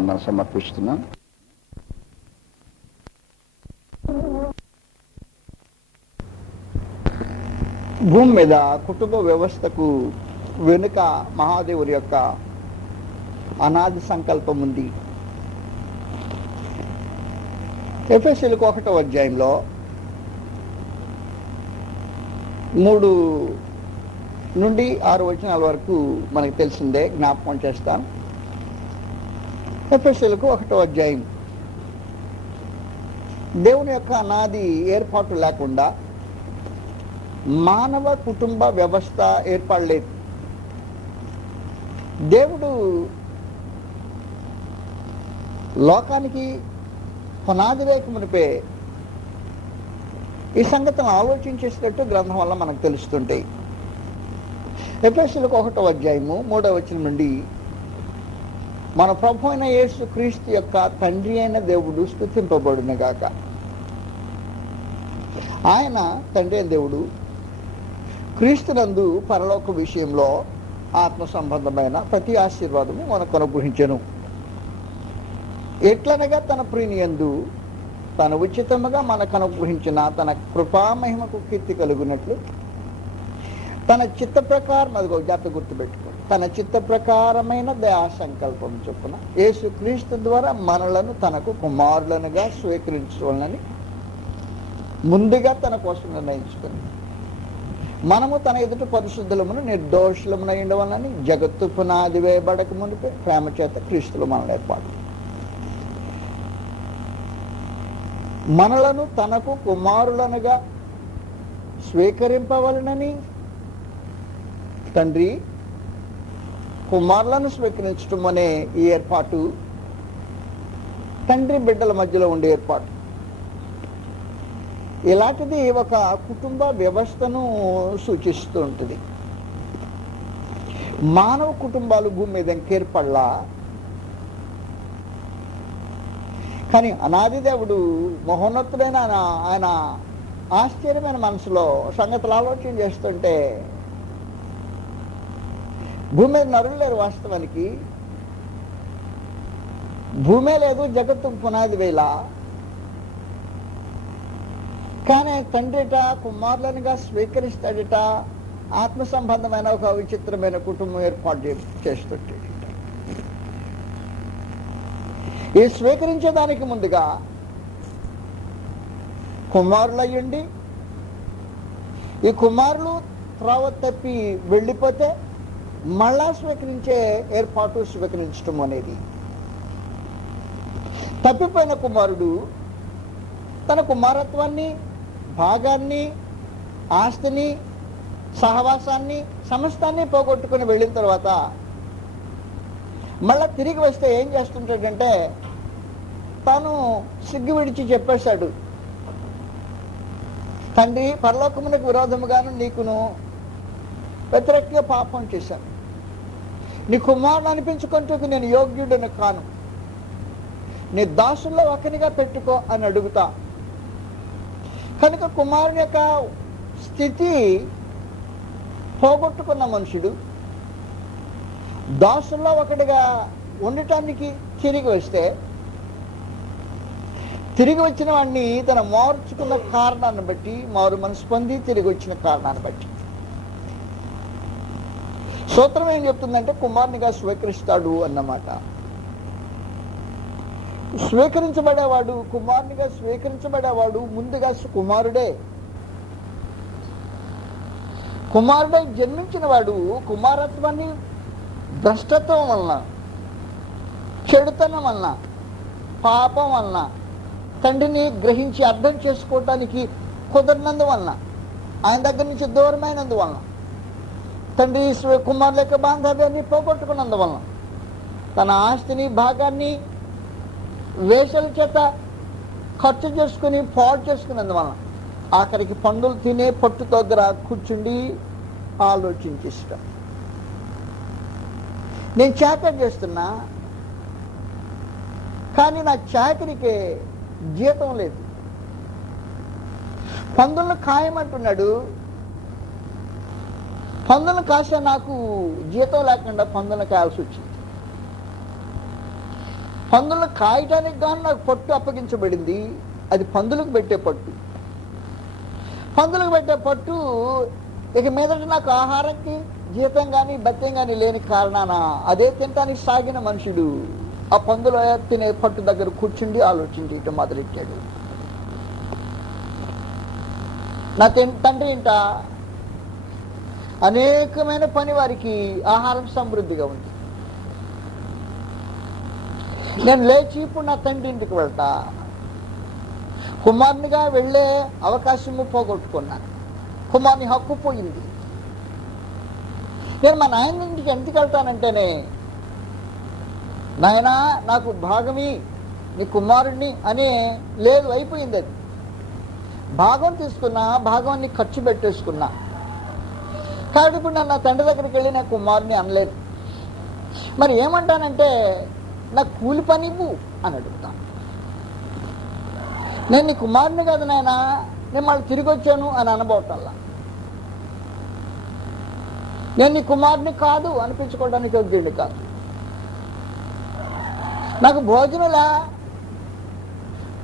వందనాలు సమర్పిస్తున్నాను. భూమి మీద కుటుంబ వ్యవస్థకు వెనుక మహాదేవుడి యొక్క అనాది సంకల్పం ఉంది. ఎఫెసీయులకు 1వ అధ్యాయంలో 3 నుండి 6 వచనాల వరకు మనకు తెలిసిందే, జ్ఞాపకం చేస్తాను. ఎఫెసీయులకు 1వ అధ్యాయం. దేవుని యొక్క అనాది ఏర్పాటు లేకుండా మానవ కుటుంబ వ్యవస్థ ఏర్పడలేదు. దేవుడు లోకానికి పునాది రేఖ మునిపే ఈ సంగతిని ఆలోచించేసినట్టు గ్రంథం వల్ల మనకు తెలుస్తుంటాయి. ఎఫెసీయులకు 1వ అధ్యాయము 3వ వచనం నుండి మన ప్రభు అయిన యేసు క్రీస్తు యొక్క తండ్రి అయిన దేవుడు స్తుతింపబడును గాక. ఆయన తండ్రి అయిన దేవుడు క్రీస్తునందు పరలోక విషయంలో ఆత్మ సంబంధమైన ప్రతి ఆశీర్వాదము మనకు అనుగ్రహించెను. ఎట్లనగా తన ప్రియనియందు తను ఉచితముగా మనకు అనుగ్రహించిన తన కృపామహిమకు కీర్తి కలుగునట్లు తన చిత్త ప్రకారం, అదిగో జాగ్రత్త గుర్తుపెట్టుకో, తన చిత్త ప్రకారమైన దయా సంకల్పం చొప్పున యేసు క్రీస్తు ద్వారా మనలను తనకు కుమారులనుగా స్వీకరించుకోవాలని ముందుగా తన కోసం నిర్ణయించుకుంది. మనము తన ఎదుట పరిశుద్ధులమును నిర్దోషులమునై ఉండవాలని జగత్తు పునాది వేయబడక మునిపే ప్రేమ చేత క్రీస్తులు మనల్ని ఏర్పాటు మనలను తనకు కుమారులనుగా స్వీకరింపవలనని తండ్రి కుమారులను స్వీకరించడం అనే ఈ ఏర్పాటు తండ్రి బిడ్డల మధ్యలో ఉండే ఏర్పాటు. ఇలాంటిది ఒక కుటుంబ వ్యవస్థను సూచిస్తూ ఉంటుంది. మానవ కుటుంబాలు భూమి మీద ఇంకేర్పడలా, కానీ అనాది దేవుడు మహోన్నతుడైన ఆయన ఆశ్చర్యమైన మనసులో సంగతులు ఆలోచన చేస్తుంటే భూమి మీద నరులు లేరు. వాస్తవానికి భూమే లేదు, జగత్తు పునాది వేళ. కానీ తండ్రిట కుమారులనుగా స్వీకరిస్తాడట. ఆత్మ సంబంధమైన ఒక విచిత్రమైన కుటుంబం ఏర్పాటు చేస్తుంటే ఈ స్వీకరించేదానికి ముందుగా కుమారులయ్యండి, ఈ కుమారులు త్రోవ తప్పి వెళ్ళిపోతే మళ్ళా స్వీకరించే ఏర్పాటు స్వీకరించడం అనేది. తప్పిపోయిన కుమారుడు తన కుమారత్వాన్ని, భాగాన్ని, ఆస్తిని, సహవాసాన్ని, సమస్తాన్ని పోగొట్టుకుని వెళ్ళిన తర్వాత మళ్ళా తిరిగి వస్తే ఏం చేస్తుంటాడంటే తాను సిగ్గు విడిచి చెప్పేశాడు, తండ్రి పరలోకమునకు విరోధముగాను నీకును వ్యతిరేకంగా పాపం చేశాను, నీ కుమారుడు అనిపించుకుంటూ నేను యోగ్యుడను కాను, నీ దాసుల్లో ఒకనిగా పెట్టుకో అని అడుగుతా. కనుక కుమారుని యొక్క స్థితి పోగొట్టుకున్న మనుషుడు దాసుల్లో ఒకటిగా ఉండటానికి తిరిగి వస్తే, తిరిగి వచ్చిన వాడిని తన మార్చుకున్న కారణాన్ని బట్టి, మారు మనసు పొంది తిరిగి వచ్చిన కారణాన్ని బట్టి సూత్రం ఏం చెప్తుందంటే కుమారునిగా స్వీకరిస్తాడు అన్నమాట. స్వీకరించబడేవాడు, కుమారునిగా స్వీకరించబడేవాడు ముందుగా కుమారుడే. కుమారుడై జన్మించిన వాడు కుమారత్వాన్ని భ్రష్టత్వం వలన, చెడుతనం వలన, పాపం వలన, తండ్రిని గ్రహించి అర్థం చేసుకోవటానికి కుదరనందువలన, ఆయన దగ్గర నుంచి దూరమైనందువలన, తండ్రి కుమారుల యొక్క బాంధవ్యాన్ని పోగొట్టుకున్నందువలన, తన ఆస్తిని, భాగాన్ని వేషల చేత ఖర్చు చేసుకుని పాడు చేసుకున్నందువలన ఆఖరికి పండులు తినే పట్టు దగ్గర కూర్చుండి ఆలోచించేస్తాం. నేను చాకరీ చేస్తున్నా, కానీ నా చాకరీకే జీతం లేదు. పందులను ఖాయమంటున్నాడు, పందులను కాస్త నాకు జీతం లేకుండా పందులను కాయాల్సి వచ్చింది. పందులను కాయటానికి కానీ నాకు పట్టు అప్పగించబడింది. అది పందులకు పెట్టే పట్టు. పందులకు పెట్టే పట్టు ఇక మీదట నాకు ఆహారంకి జీతం కానీ భత్యం కానీ లేని కారణాన అదే తినటానికి సాగిన మనుషుడు ఆ పందుల తినే పట్టు దగ్గర కూర్చుండి ఆలోచించి ఇటు మొదలెట్టాడు. నా తండ్రి ఇంట అనేకమైన పని వారికి ఆహారం సమృద్ధిగా ఉంది. నేను లేచి ఇప్పుడు నా తండ్రి ఇంటికి వెళ్తా. కుమారునిగా వెళ్ళే అవకాశము పోగొట్టుకున్నాను. కుమారుని హక్కు పోయింది. నేను మా నాయన ఇంటికి ఎందుకు వెళ్తానంటేనే, నాయనా నాకు భాగమి నీ కుమారుడిని అనే లేదు, అయిపోయింది. అది భాగం తీసుకున్నా, భాగాన్ని ఖర్చు పెట్టేసుకున్నా. కాబట్టి ఇప్పుడు నన్ను నా తండ్రి దగ్గరికి వెళ్ళి నా కుమారుని అనలేదు. మరి ఏమంటానంటే, నాకు కూలి పని ఇవ్వు అని అడుగుతాను. నేను నీ కుమారుని కదా నాయనా, నేను మళ్ళీ తిరిగి వచ్చాను అని అనబోటల్లా. నేను నీ కుమారుని కాదు అనిపించుకోవడానికి యోగ్యుడిని కాదు. నాకు భోజనంలా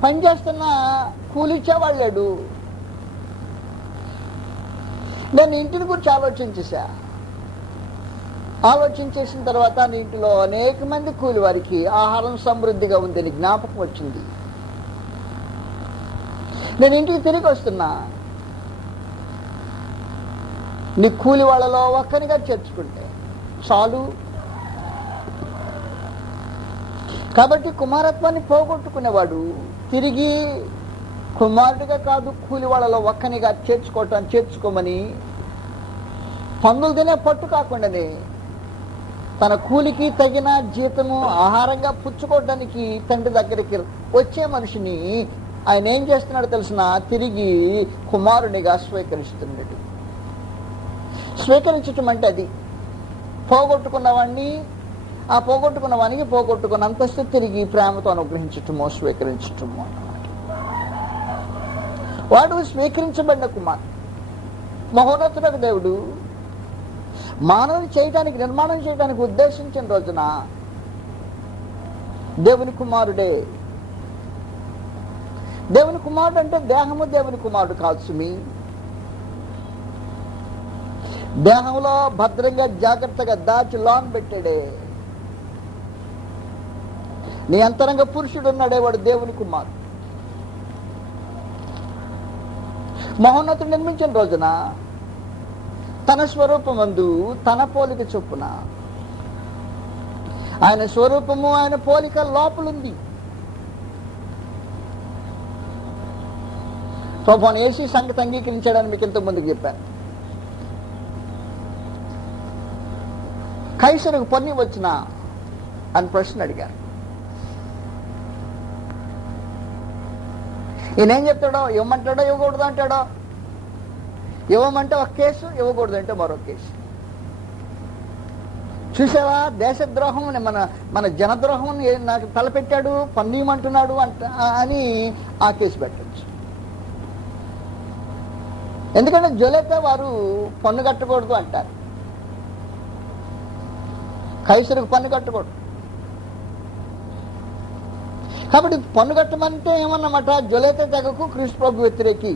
పనిచేస్తున్న కూలిచ్చేవాళ్ళు లేడు. నేను ఇంటిని గురించి ఆలోచించేసిన తర్వాత నీ ఇంటిలో అనేక మంది కూలి వారికి ఆహారం సమృద్ధిగా ఉందని జ్ఞాపకం వచ్చింది. నేను ఇంటికి తిరిగి వస్తున్నా. నీ కూలి వాళ్ళలో ఒక్కరిగా చేర్చుకుంటే చాలు. కాబట్టి కుమారత్వాన్ని పోగొట్టుకునేవాడు తిరిగి కుమారుడిగా కాదు, కూలి వాళ్ళలో ఒక్కనిగా చేర్చుకోమని పందులు తినే పట్టు కాకుండానే తన కూలికి తగిన జీతము ఆహారంగా పుచ్చుకోవడానికి తండ్రి దగ్గరికి వచ్చే మనిషిని ఆయన ఏం చేస్తున్నాడో తెలిసిన, తిరిగి కుమారునిగా స్వీకరిస్తున్నాడు. స్వీకరించటం అంటే అది పోగొట్టుకున్న వాడిని, ఆ పోగొట్టుకున్న వానికి పోగొట్టుకున్న అంతస్తు తిరిగి ప్రేమతో అనుగ్రహించటమో స్వీకరించటమో అన్నమాట. వాడు స్వీకరించబడిన కుమారుడు. మహోన్నతుడకు దేవుడు మానవుని చేయటానికి, నిర్మాణం చేయడానికి ఉద్దేశించిన రోజున దేవుని కుమారుడే. దేవుని కుమారుడు అంటే దేహము దేవుని కుమారుడు కాదు సుమి. దేహంలో భద్రంగా జాగ్రత్తగా దాచి లోన్ పెట్టాడే నీ అంతరంగ పురుషుడు ఉన్నాడే, వాడు దేవుని కుమారుడు. మహోన్నతుడు నిర్మించిన రోజున తన స్వరూపమందు తన పోలిక చొప్పున, ఆయన స్వరూపము ఆయన పోలిక లోపలుంది. ప్రభువుని యేసు సంగతి అంగీకరించాడని మీకు ఇంతకు ముందుకు చెప్పాను. కైసరుకు పన్ను వచ్చిన అని ప్రశ్న అడిగారు. ఈయనేం చెప్తాడో, ఇవ్వమంటాడో ఇవ్వకూడదు అంటాడో. ఇవ్వమంటే ఒక కేసు, ఇవ్వకూడదు అంటే మరో కేసు. చూసావా, దేశద్రోహం మన జనద్రోహం నాకు తలపెట్టాడు, పన్నీయమంటున్నాడు అని ఆ కేసు పెట్టచ్చు. ఎందుకంటే జొలెతే వారు పన్ను కట్టకూడదు అంటారు, కైసరుకు పన్ను కట్టకూడదు. కాబట్టి పన్ను కట్టమంటే ఏమన్నమాట, జొలెతే తెగకు క్రీస్తు ప్రభు వ్యతిరేకి.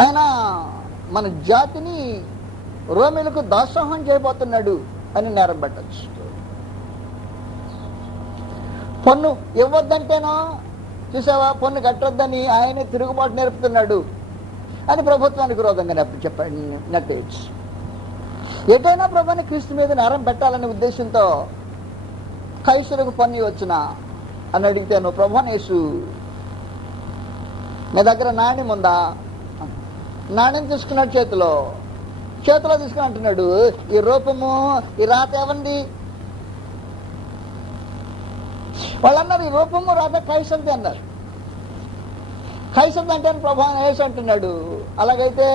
ఆయన మన జాతిని రోమిలకు దాసోహం చేయబోతున్నాడు అని నేరం పెట్టచ్చు. పన్ను ఇవ్వద్దంటేనో, చూసావా, పన్ను కట్టొద్దని ఆయనే తిరుగుబాటు నేర్పుతున్నాడు అని ప్రభుత్వానికి విరోధంగా నెట్టేయచ్చు. ఎటైనా ప్రభుని క్రీస్తు మీద నేరం పెట్టాలనే ఉద్దేశంతో కైసరుకు పన్ను వచ్చిన అని అడిగితే, నువ్వు ప్రభువుని యేసు మీ దగ్గర నాణ్యం ఉందా? నాణ్యం తీసుకున్నాడు, చేతిలో తీసుకుని అంటున్నాడు, ఈ రూపము ఈ రాత ఏమంది? వాళ్ళు అన్నారు, ఈ రూపము రాత కైసరిది అన్నారు. కైసరిది అంటే ప్రభువుని యేసు అంటున్నాడు, అలాగైతే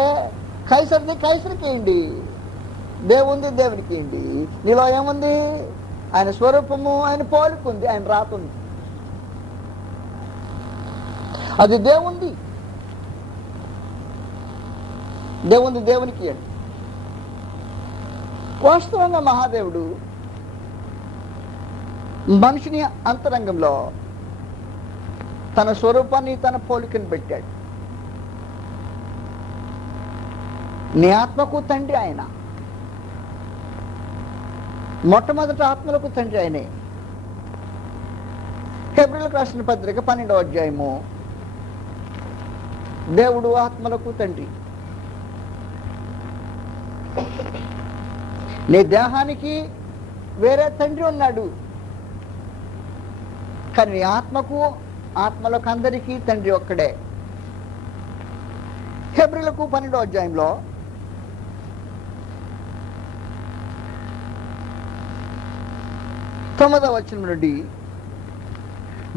కైసరిది కైసరికి ఏంటి, దేవుంది దేవునికి ఏంటి. నీలో ఏముంది? ఆయన స్వరూపము, ఆయన పోలిక ఉంది, ఆయన రాత ఉంది. అది దేవుంది దేవునికి అండి. వాస్తవంగా మహాదేవుడు మనిషిని అంతరంగంలో తన స్వరూపాన్ని తన పోలికను పెట్టాడు. నీ ఆత్మకు తండ్రి ఆయన. మొట్టమొదటి ఆత్మలకు తండ్రి ఆయనే. హెబ్రీయులకు రాసిన పత్రిక 12వ అధ్యాయము. దేవుడు ఆత్మలకు తండ్రి. నీ దేహానికి వేరే తండ్రి ఉన్నాడు, కానీ నీ ఆత్మకు, ఆత్మలకు అందరికీ తండ్రి ఒక్కడే. హెబ్రీయులకు 12వ అధ్యాయంలో 9వ వచనం నుండి,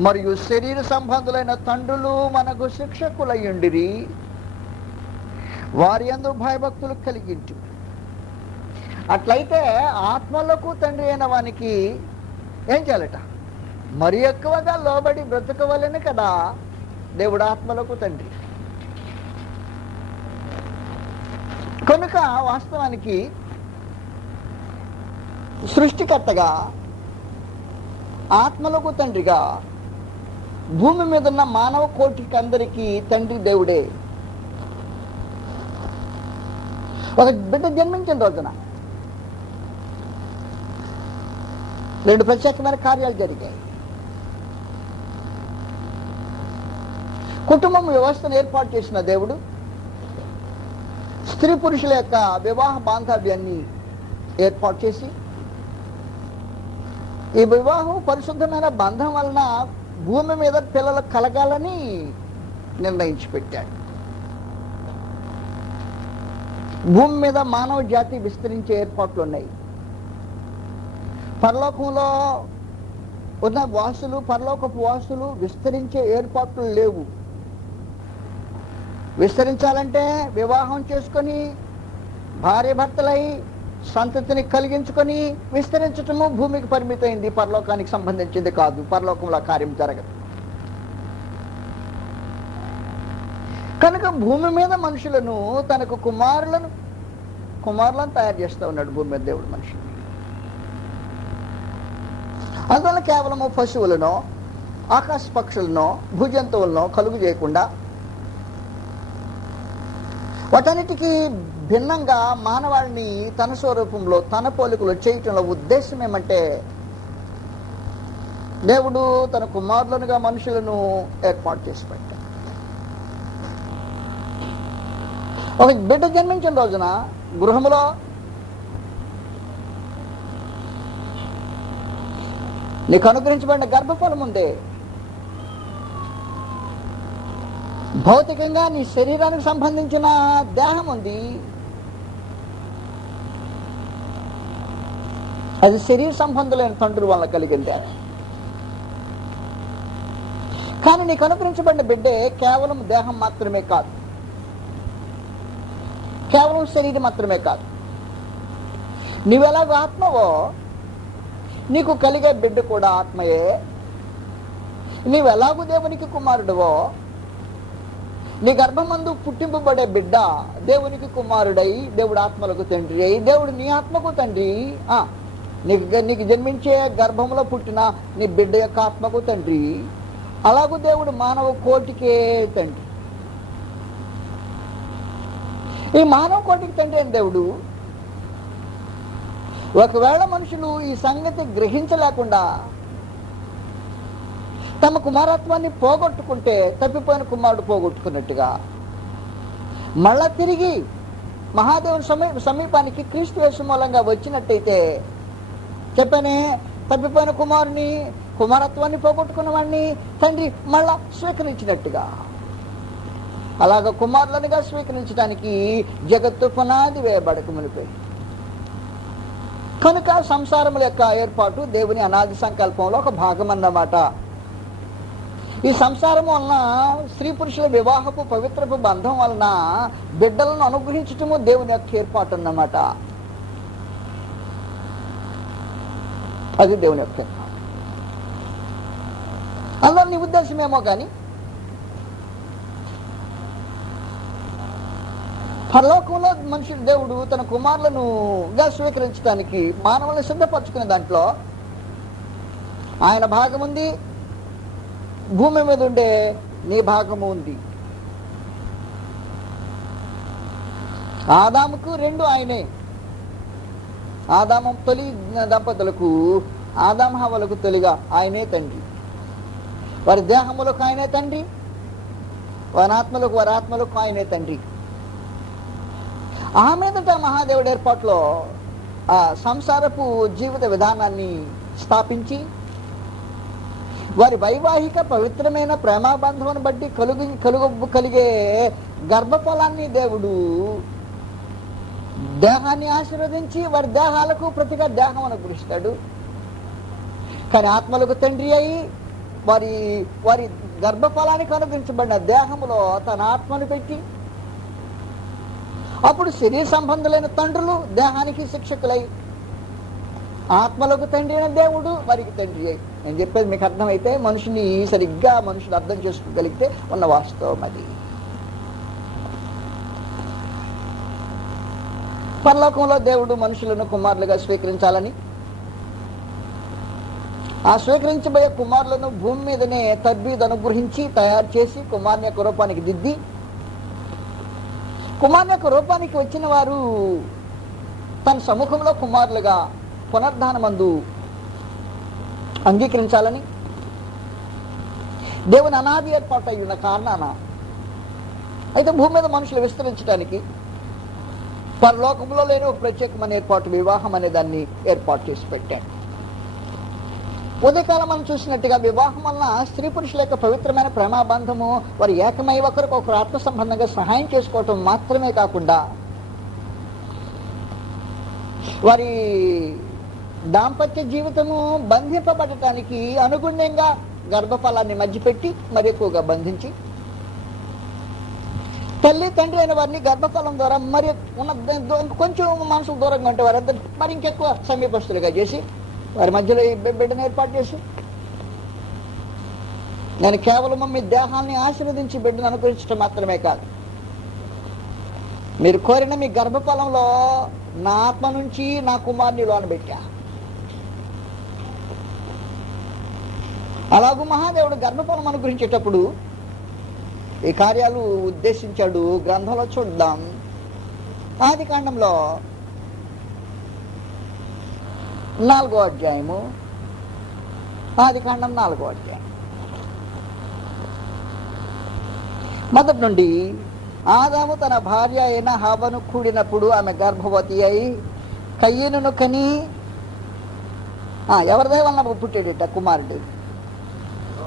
మరియు శరీర సంబంధులైన తండ్రులు మనకు శిక్షకులయ్యుండిరి, వారి యందు భయభక్తులు కలిగించు. అట్లయితే ఆత్మలకు తండ్రి అయిన వానికి ఏం చేయాలట? మరి ఎక్కువగా లోబడి బ్రతకవలెను కదా దేవుడు ఆత్మలకు తండ్రి. కనుక వాస్తవానికి సృష్టికర్తగా, ఆత్మలకు తండ్రిగా భూమి మీద ఉన్న మానవ కోటికి అందరికీ తండ్రి దేవుడే. ఒక బిడ్డ జన్మించిన రోజున 2 ప్రత్యేకమైన కార్యాలు జరిగాయి. కుటుంబం వ్యవస్థను ఏర్పాటు చేసిన దేవుడు స్త్రీ పురుషుల యొక్క వివాహ బాంధవ్యాన్ని ఏర్పాటు చేసి, ఈ వివాహం పరిశుద్ధమైన బంధం వలన భూమి మీద పిల్లలు కలగాలని నిర్ణయించి పెట్టాడు. భూమి మీద మానవ జాతి విస్తరించే ఏర్పాట్లు ఉన్నాయి. పరలోకంలో ఉన్న వాసులు, పరలోకపు వాసులు విస్తరించే ఏర్పాట్లు లేవు. విస్తరించాలంటే వివాహం చేసుకొని భార్య భర్తలై సంతతిని కలిగించుకొని విస్తరించటము భూమికి పరిమితమైంది, పరలోకానికి సంబంధించింది కాదు. పరలోకంలో కార్యం జరగదు. కనుక భూమి మీద మనుషులను, తనకు కుమారులను తయారు చేస్తూ ఉన్నాడు భూమి మీద దేవుడు మనుషులు. అందువల్ల కేవలము పశువులను, ఆకాశ పక్షులను, భూజంతువులను కలుగు చేయకుండా వాటన్నిటికీ భిన్నంగా మానవాళిని తన స్వరూపంలో, తన పోలికలో చేయటంలో ఉద్దేశం ఏమంటే, దేవుడు తన కుమారులనుగా మనుషులను ఏర్పాటు చేసి పెట్టాడు. ఒక బిడ్డ జన్మించిన రోజున గృహములో నీకు అనుగ్రహించబడిన గర్భఫలం ఉందే. భౌతికంగా నీ శరీరానికి సంబంధించిన దేహం ఉంది. అది శరీర సంబంధులైన తండ్రుల వల్ల కలిగింది. కానీ నీకు అనుగ్రహించబడిన బిడ్డే కేవలం దేహం మాత్రమే కాదు, కేవలం శరీరం మాత్రమే కాదు. నీవెలాగో ఆత్మవో నీకు కలిగే బిడ్డ కూడా ఆత్మయే. నీవెలాగూ దేవునికి కుమారుడువో నీ గర్భమందు పుట్టింపబడే బిడ్డ దేవునికి కుమారుడై, దేవుడు ఆత్మలకు తండ్రి అయి, దేవుడు నీ ఆత్మకు తండ్రి. నీకు జన్మించే గర్భంలో పుట్టిన నీ బిడ్డ యొక్క ఆత్మకు తండ్రి. అలాగూ దేవుడు మానవ కోటికే తండ్రి. ఈ మానవ కోటికి తండ్రి అని దేవుడు. ఒకవేళ మనుషులు ఈ సంగతి గ్రహించలేకుండా తమ కుమారత్వాన్ని పోగొట్టుకుంటే, తప్పిపోయిన కుమారుడు పోగొట్టుకున్నట్టుగా మళ్ళా తిరిగి మహాదేవుని సమీపానికి క్రీస్తు యేసు మూలంగా వచ్చినట్టయితే, చెప్పనే తప్పిపోయిన కుమారత్వాన్ని పోగొట్టుకున్న వాడిని తండ్రి మళ్ళా స్వీకరించినట్టుగా, అలాగ కుమారులనుగా స్వీకరించడానికి జగత్తు పునాది వేయబడక మునిపోయి. కనుక సంసారముల యొక్క ఏర్పాటు దేవుని అనాది సంకల్పంలో ఒక భాగం అన్నమాట. ఈ సంసారం వలన, స్త్రీ పురుషుల వివాహపు పవిత్రపు బంధం వలన బిడ్డలను అనుగ్రహించటము దేవుని యొక్క ఏర్పాటు అన్నమాట. అది దేవుని యొక్క ఏర్పాటు. అందులో నీ ఉద్దేశం ఏమో కానీ పరలోకంలో మనుషులు దేవుడు తన కుమారులనుగా స్వీకరించడానికి మానవులను సిద్ధపరచుకునే దాంట్లో ఆయన భాగం ఉంది, భూమి మీద ఉండే నీ భాగము ఉంది. ఆదాముకు రెండు ఆయనే. ఆదాము తొలి దంపతులకు, ఆదాము హవ్వలకు తొలిగా ఆయనే తండ్రి. వారి దేహములకు ఆయనే తండ్రి, వారి ఆత్మలకు ఆయనే తండ్రి. ఆ మీదట మహాదేవుడి ఏర్పాట్లో ఆ సంసారపు జీవిత విధానాన్ని స్థాపించి వారి వైవాహిక పవిత్రమైన ప్రేమాబంధమును బట్టి కలిగే గర్భఫలాన్ని దేవుడు దేహాన్ని ఆశీర్వదించి వారి దేహాలకు ప్రతిగా దేహం అనుగ్రహిస్తాడు. కానీ ఆత్మలకు తండ్రి అయి వారి వారి గర్భఫలానికి అనుగ్రహించబడిన దేహములో తన ఆత్మను పెట్టి, అప్పుడు శరీర సంబంధులైన తండ్రులు దేహానికి శిక్షకులై, ఆత్మలకు తండ్రి అయిన దేవుడు వారికి తండ్రి అయి. నేను చెప్పేది మీకు అర్థమైతే, మనుషులు అర్థం చేసుకోగలిగితే ఉన్న వాస్తవం అది. పరలోకంలో దేవుడు మనుషులను కుమారులుగా స్వీకరించాలని, ఆ స్వీకరించబోయే కుమారులను భూమి మీదనే తర్బీదు అనుగ్రహించి తయారు చేసి కుమారుని యొక్క రూపానికి దిద్ది, కుమారుని యొక్క రూపానికి వచ్చిన వారు తన సముఖంలో కుమారులుగా పునరుద్ధానమందు అంగీకరించాలని దేవుని అనాది ఏర్పాటు అయి ఉన్న కారణాన, అయితే భూమి మీద మనుషులు విస్తరించడానికి పరలోకంలో లేని ఒక ప్రత్యేకమైన ఏర్పాటు, వివాహం అనే దాన్ని ఏర్పాటు చేసి పెట్టాడు. ఉదయకాలం మనం చూసినట్టుగా వివాహం వలన స్త్రీ పురుషుల యొక్క పవిత్రమైన ప్రేమాబంధము, వారి ఏకమై ఒకరు ఆత్మ సంబంధంగా సహాయం చేసుకోవటం మాత్రమే కాకుండా, వారి దాంపత్య జీవితము బంధింపబడటానికి అనుగుణ్యంగా గర్భఫలాన్ని మధ్యపెట్టి మరి ఎక్కువగా బంధించి, తల్లి తండ్రి అయిన వారిని గర్భఫలం ద్వారా మరి కొంచెం మనసుకు దూరంగా ఉంటే వారందరూ మరి ఇంకెక్కువ సమీపస్తులుగా చేసి వారి మధ్యలో ఈ బిడ్డను ఏర్పాటు చేసి, నేను కేవలం మీ దేహాన్ని ఆశీర్వదించి బిడ్డను అనుగ్రహించడం మాత్రమే కాదు, మీరు కోరిన మీ గర్భఫలంలో నా ఆత్మ నుంచి నా కుమారుని లోనబెట్టా. అలాగూ మహాదేవుడు గర్భఫలం అనుగ్రహించేటప్పుడు ఈ కార్యాలు ఉద్దేశించాడు. గ్రంథంలో చూద్దాం. ఆదికాండంలో 4వ అధ్యాయము, ఆదికాండం 4వ అధ్యాయం మొదటి నుండి, ఆదాము తన భార్య అయిన హవ్వను కూడినప్పుడు ఆమె గర్భవతి అయి కయ్యనును కని, ఎవరి దయ వలన పుట్టాడట కుమారుడు?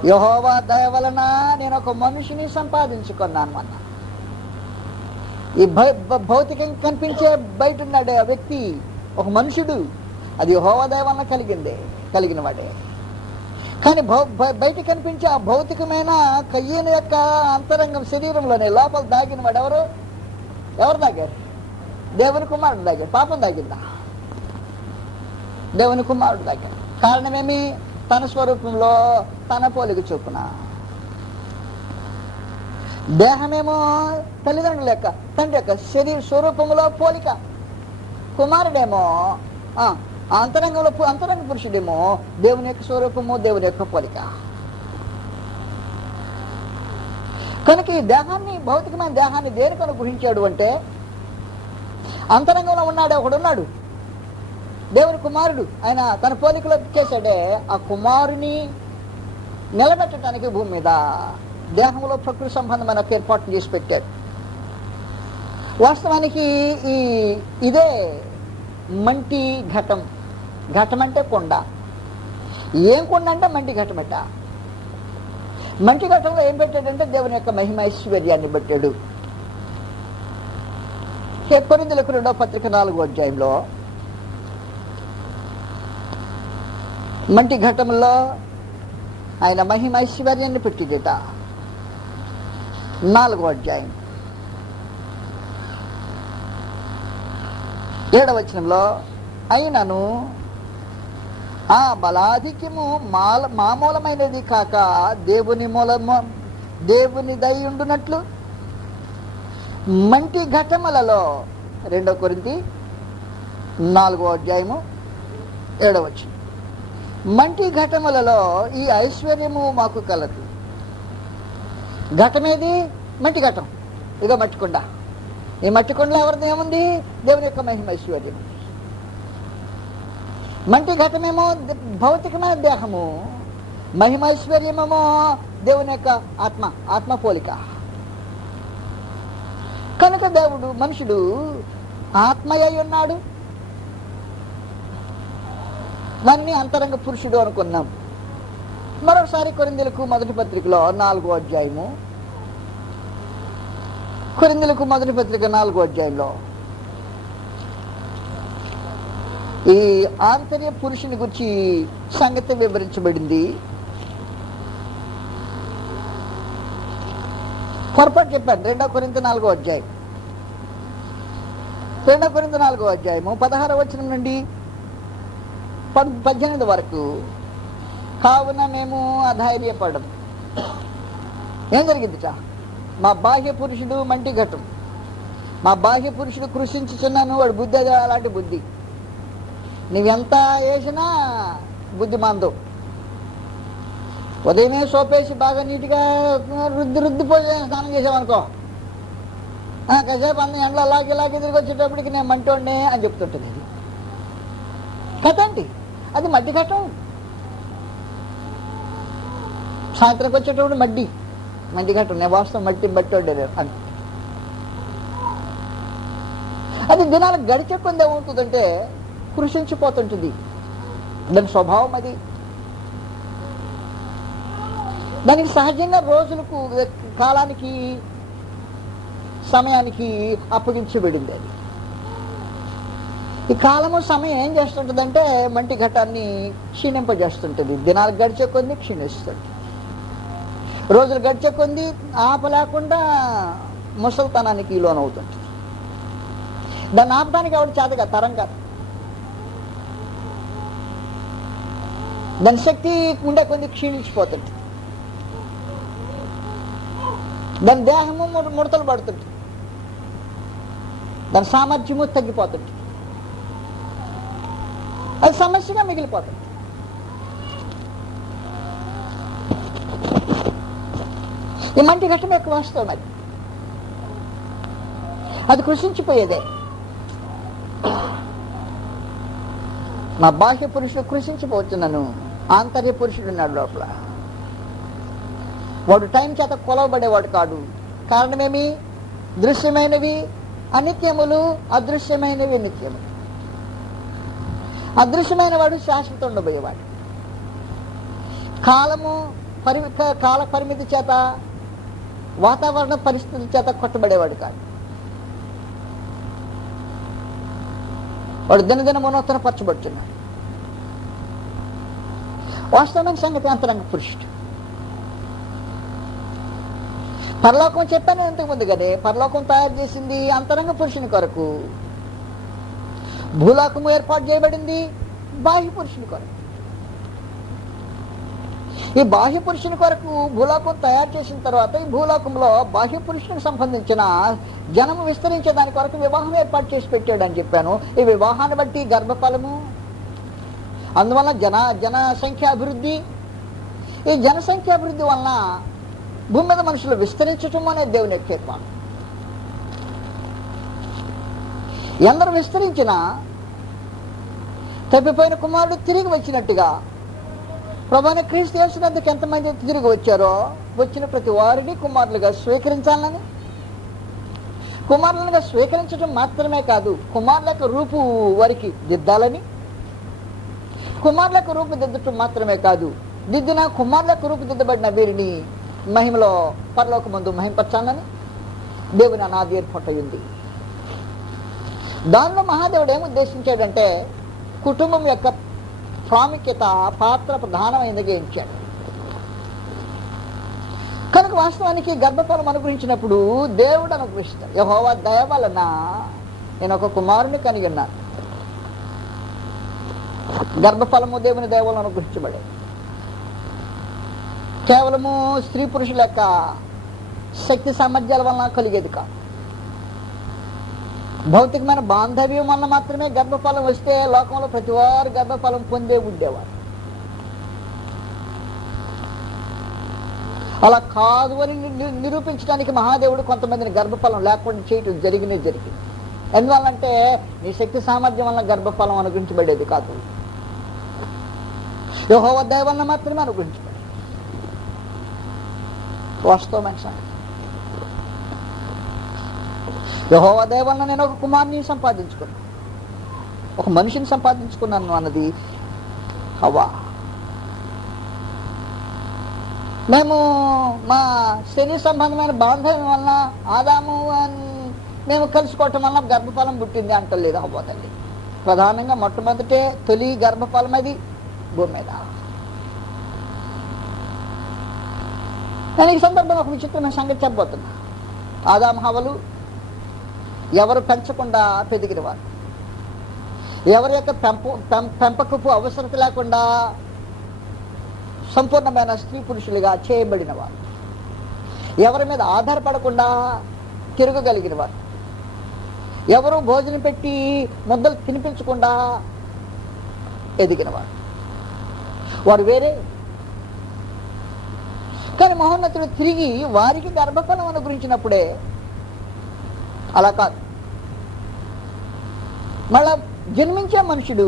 యెహోవా దయ వలన నేను ఒక మనిషిని సంపాదించుకున్నాను అన్న. ఈ భౌతికంగా కనిపించే బయట ఉన్నాడే ఆ వ్యక్తి ఒక మనుషుడు, అది యెహోవా దయ వలన కలిగిన వాడే. కానీ బయట కనిపించే ఆ భౌతికమైన కయ్యను యొక్క అంతరంగం శరీరంలోనే లోపల దాగిన వాడు ఎవరు దాగారు? దేవుని కుమారుడు దాగాడు. పాపం దాగిందా? దేవుని కుమారుడు దాగాడు. కారణమేమి? తన స్వరూపంలో తన పోలిక చొప్పున. దేహమేమో తల్లిదండ్రుల యొక్క తండ్రి యొక్క శరీర స్వరూపంలో పోలిక, కుమారుడేమో అంతరంగ పురుషుడేమో దేవుని యొక్క స్వరూపము, దేవుని యొక్క పోలిక. కనుక ఈ దేహాన్ని, భౌతికమైన దేహాన్ని దేనికి అనుగ్రహించాడు అంటే, అంతరంగంలో ఒకడున్నాడు దేవుని కుమారుడు, ఆయన తన పోలికలో చేశాడే. ఆ కుమారుని నిలబెట్టడానికి భూమి మీద దేహంలో ప్రకృతి సంబంధమైన ఏర్పాట్లు చేసి పెట్టాడు. వాస్తవానికి ఇదే మంటి ఘటం. ఘటం అంటే కొండ. ఏం కొండ అంటే మంటి ఘటమట. మంటి ఘటంలో ఏం పెట్టాడంటే దేవుని యొక్క మహిమ ఐశ్వర్యాన్ని పెట్టాడు. కొరింథీయులకు 2వ పత్రిక 4వ అధ్యాయంలో మంటి ఘటంలో ఆయన మహిమ ఐశ్వర్యాన్ని పెట్టిదట. 4వ అధ్యాయం 7వ వచనంలో, అయినను ఆ బలాధిక్యము మామూలమైనది కాక దేవుని దయుండునట్లు మంటి ఘటములలో 2 కొరింథీ 4వ అధ్యాయము 7వ వచనం, మంటి ఘటములలో ఈ ఐశ్వర్యము మాకు కలదు. ఘటమేది? మట్టి ఘటం. ఇదో మట్టికొండ. ఈ మట్టికొండలో ఎవరిది ఏముంది? దేవుని యొక్క మహిమ ఐశ్వర్యం. మంటి ఘటమేమో భౌతికమైన దేహము, మహిమైశ్వర్యమేమో దేవుని యొక్క ఆత్మ పోలిక. కనుక మనుషుడు ఆత్మయ్య ఉన్నాడు. దాన్ని అంతరంగ పురుషుడు అనుకున్నాం. మరొకసారి కొరింథీయులకు మొదటి పత్రికలో 4వ అధ్యాయము, కొరింథీయులకు మొదటి పత్రిక 4వ అధ్యాయంలో ఈ ఆంతర్య పురుషుని గురించి సంగతి వివరించబడింది. పొరపాటు చెప్పాను. 2 కొరింథీ 4వ అధ్యాయం, 2 కొరింథీ 4వ అధ్యాయము 16వ వచనం నుండి 18 వరకు. కావున మేము అధైర్యపడం. ఏం జరిగిందిట? మా బాహ్య పురుషుడు మంటి ఘటం. మా బాహ్య పురుషుడు కృషించుచున్నాను. వాడు బుద్ధి అది అలాంటి బుద్ధి. నువ్వెంత వేసినా బుద్ధి మాందో. ఉదయమే సోపేసి బాగా నీట్గా రుద్దిపోయి స్నానం చేసామనుకో, కాసేపు అన్న ఎండలో అలాగే తిరిగి వచ్చేటప్పటికి నేను మంటోండే అని చెప్తుంటుంది. అది కథ అండి, అది మడ్డి ఘటం. సాయంత్రంకి వచ్చేటప్పుడు మడ్డి ఘటం. నేను వాస్తవం మట్టి అని. అది దినాలు గడిచే కొంది ఏమవుతుందంటే కృషించిపోతుంటుంది. దాని స్వభావం అది. దానికి సహజంగా రోజులకు, కాలానికి, సమయానికి అప్పగించబడింది. అది ఈ కాలము సమయం ఏం చేస్తుంటుందంటే మంటి ఘటాన్ని క్షీణింపజేస్తుంటుంది. దినాలు గడిచే కొద్ది క్షీణిస్తుంది. రోజులు గడిచే కొద్ది ఆపలేకుండా ముసలితనానికి లోనవుతుంటుంది. దాన్ని ఆపడానికి ఎవరు చేతగా తరం కాదు. దాని శక్తి ఉండే కొద్ది క్షీణించిపోతుంది. దాని దేహము ముడతలు పడుతుంది. దాని సామర్థ్యము తగ్గిపోతుంది. అది సమస్యగా మిగిలిపోతుంది. ఈ మంటి ఘట్టం ఎక్కువ వాస్తవం. అది కృషించిపోయేదే. మా బాహ్య పురుషుడు కృషించిపోతున్నాను. ఆంతర్య పురుషుడు ఉన్నాడు లోపల. వాడు టైం చేత కొలవబడేవాడు కాదు. కారణమేమి? దృశ్యమైనవి అనిత్యములు, అదృశ్యమైనవి నిత్యములు. అదృశ్యమైన వాడు శాశ్వతం ఉండబోయేవాడు. కాల పరిమితి చేత, వాతావరణ పరిస్థితుల చేత కొట్టబడేవాడు కాదు. వాడు దినదిన మనోత్తరపరచబడుతున్నాడు. వాస్తవమైన సంగతి అంతరంగ పురుషుడు. పరలోకం చెప్పాను ఇంతకుముందు కదే. పరలోకం తయారు చేసింది అంతరంగ పురుషుని కొరకు. భూలోకము ఏర్పాటు చేయబడింది బాహ్య పురుషుని కొరకు. ఈ బాహ్య పురుషుని కొరకు భూలోకం తయారు చేసిన తర్వాత ఈ భూలోకంలో బాహ్య పురుషునికి సంబంధించిన జనము విస్తరించే దాని కొరకు వివాహం ఏర్పాటు చేసి పెట్టాడు అని చెప్పాను. ఈ వివాహాన్ని బట్టి గర్భఫలము, అందువల్ల జనసంఖ్య అభివృద్ధి. ఈ జనసంఖ్య అభివృద్ధి వలన భూమి మీద మనుషులు విస్తరించటం అనేది దేవుని యొక్క ఏర్పాటు. ఎందరు విస్తరించినా తప్పిపోయిన కుమారుడు తిరిగి వచ్చినట్టుగా ప్రభువైన క్రీస్తు యేసునందుకు ఎంతమంది తిరిగి వచ్చారో వచ్చిన ప్రతి వారిని కుమారులుగా స్వీకరించాలని, కుమారులుగా స్వీకరించడం మాత్రమే కాదు, కుమారులకు రూపు వారికి దిద్దాలని, కుమారులకు రూపుదిద్దటం మాత్రమే కాదు, దిద్దిన కుమారులకు రూపుదిద్దబడిన వీరిని మహిమలో పరలోకమందు మహింపరచాలని దేవుని అనాది ఏర్పాటు ఉంది. దానిలో మహాదేవుడు ఏం ఉద్దేశించాడంటే కుటుంబం యొక్క ప్రాముఖ్యత, పాత్ర ప్రధానమైనదిగా ఇచ్చాడు. కనుక వాస్తవానికి గర్భఫలం అనుగ్రహించినప్పుడు దేవుడు అనుగ్రహిస్తాడు. యెహోవా దయ వలన నేను ఒక కుమారుని కలిగి ఉన్నాను. గర్భఫలము దేవుని దయ వలన అనుగ్రహించబడే. కేవలము స్త్రీ పురుషుల యొక్క శక్తి సామర్థ్యాల వలన కలిగేది కాదు. భౌతికమైన బాంధవ్యం వలన మాత్రమే గర్భఫలం వస్తే లోకంలో ప్రతి వారు గర్భఫలం పొందే ఉండేవారు. అలా కాదు అని నిరూపించడానికి మహాదేవుడు కొంతమందిని గర్భఫలం లేకుండా చేయటం జరిగింది. ఎందువల్లంటే నీ శక్తి సామర్థ్యం వల్ల గర్భఫలం అనుగ్రహించబడేది కాదు, యెహోవా దయ వలన మాత్రమే అనుగ్రహించబడేది. వాస్తవమైన సంగతి. యెహోవా దయ వలన నేను ఒక కుమారుని సంపాదించుకున్నాను, ఒక మనిషిని సంపాదించుకున్నాను అన్నది హవ్వ. మేము మా శరీర సంబంధమైన బాంధవ్యం వలన ఆదాము మేము కలుసుకోవటం వల్ల గర్భఫలం పుట్టింది అంటలేదు హవ్వ తల్లి. ప్రధానంగా మొట్టమొదటే తొలి గర్భఫలం అది భూమి మీద. నేను ఈ సందర్భంగా ఒక విచిత్రమైన సంగతి చెప్పబోతున్నా. ఆదాము హవ్వలు ఎవరు పెంచకుండా పెరిగినవారు, ఎవరి యొక్క పెంపకపు అవసరత లేకుండా సంపూర్ణమైన స్త్రీ పురుషులుగా చేయబడిన వారు, ఎవరి మీద ఆధారపడకుండా తిరగగలిగిన వారు, ఎవరు భోజనం పెట్టి ముద్దలు తినిపించకుండా ఎదిగిన వారు, వారు వేరే. కానీ మహోన్నతుడు తిరిగి వారికి గర్భఫలం అనుగ్రహించినప్పుడే అలా కాదు. మళ్ళా జన్మించే మనుషుడు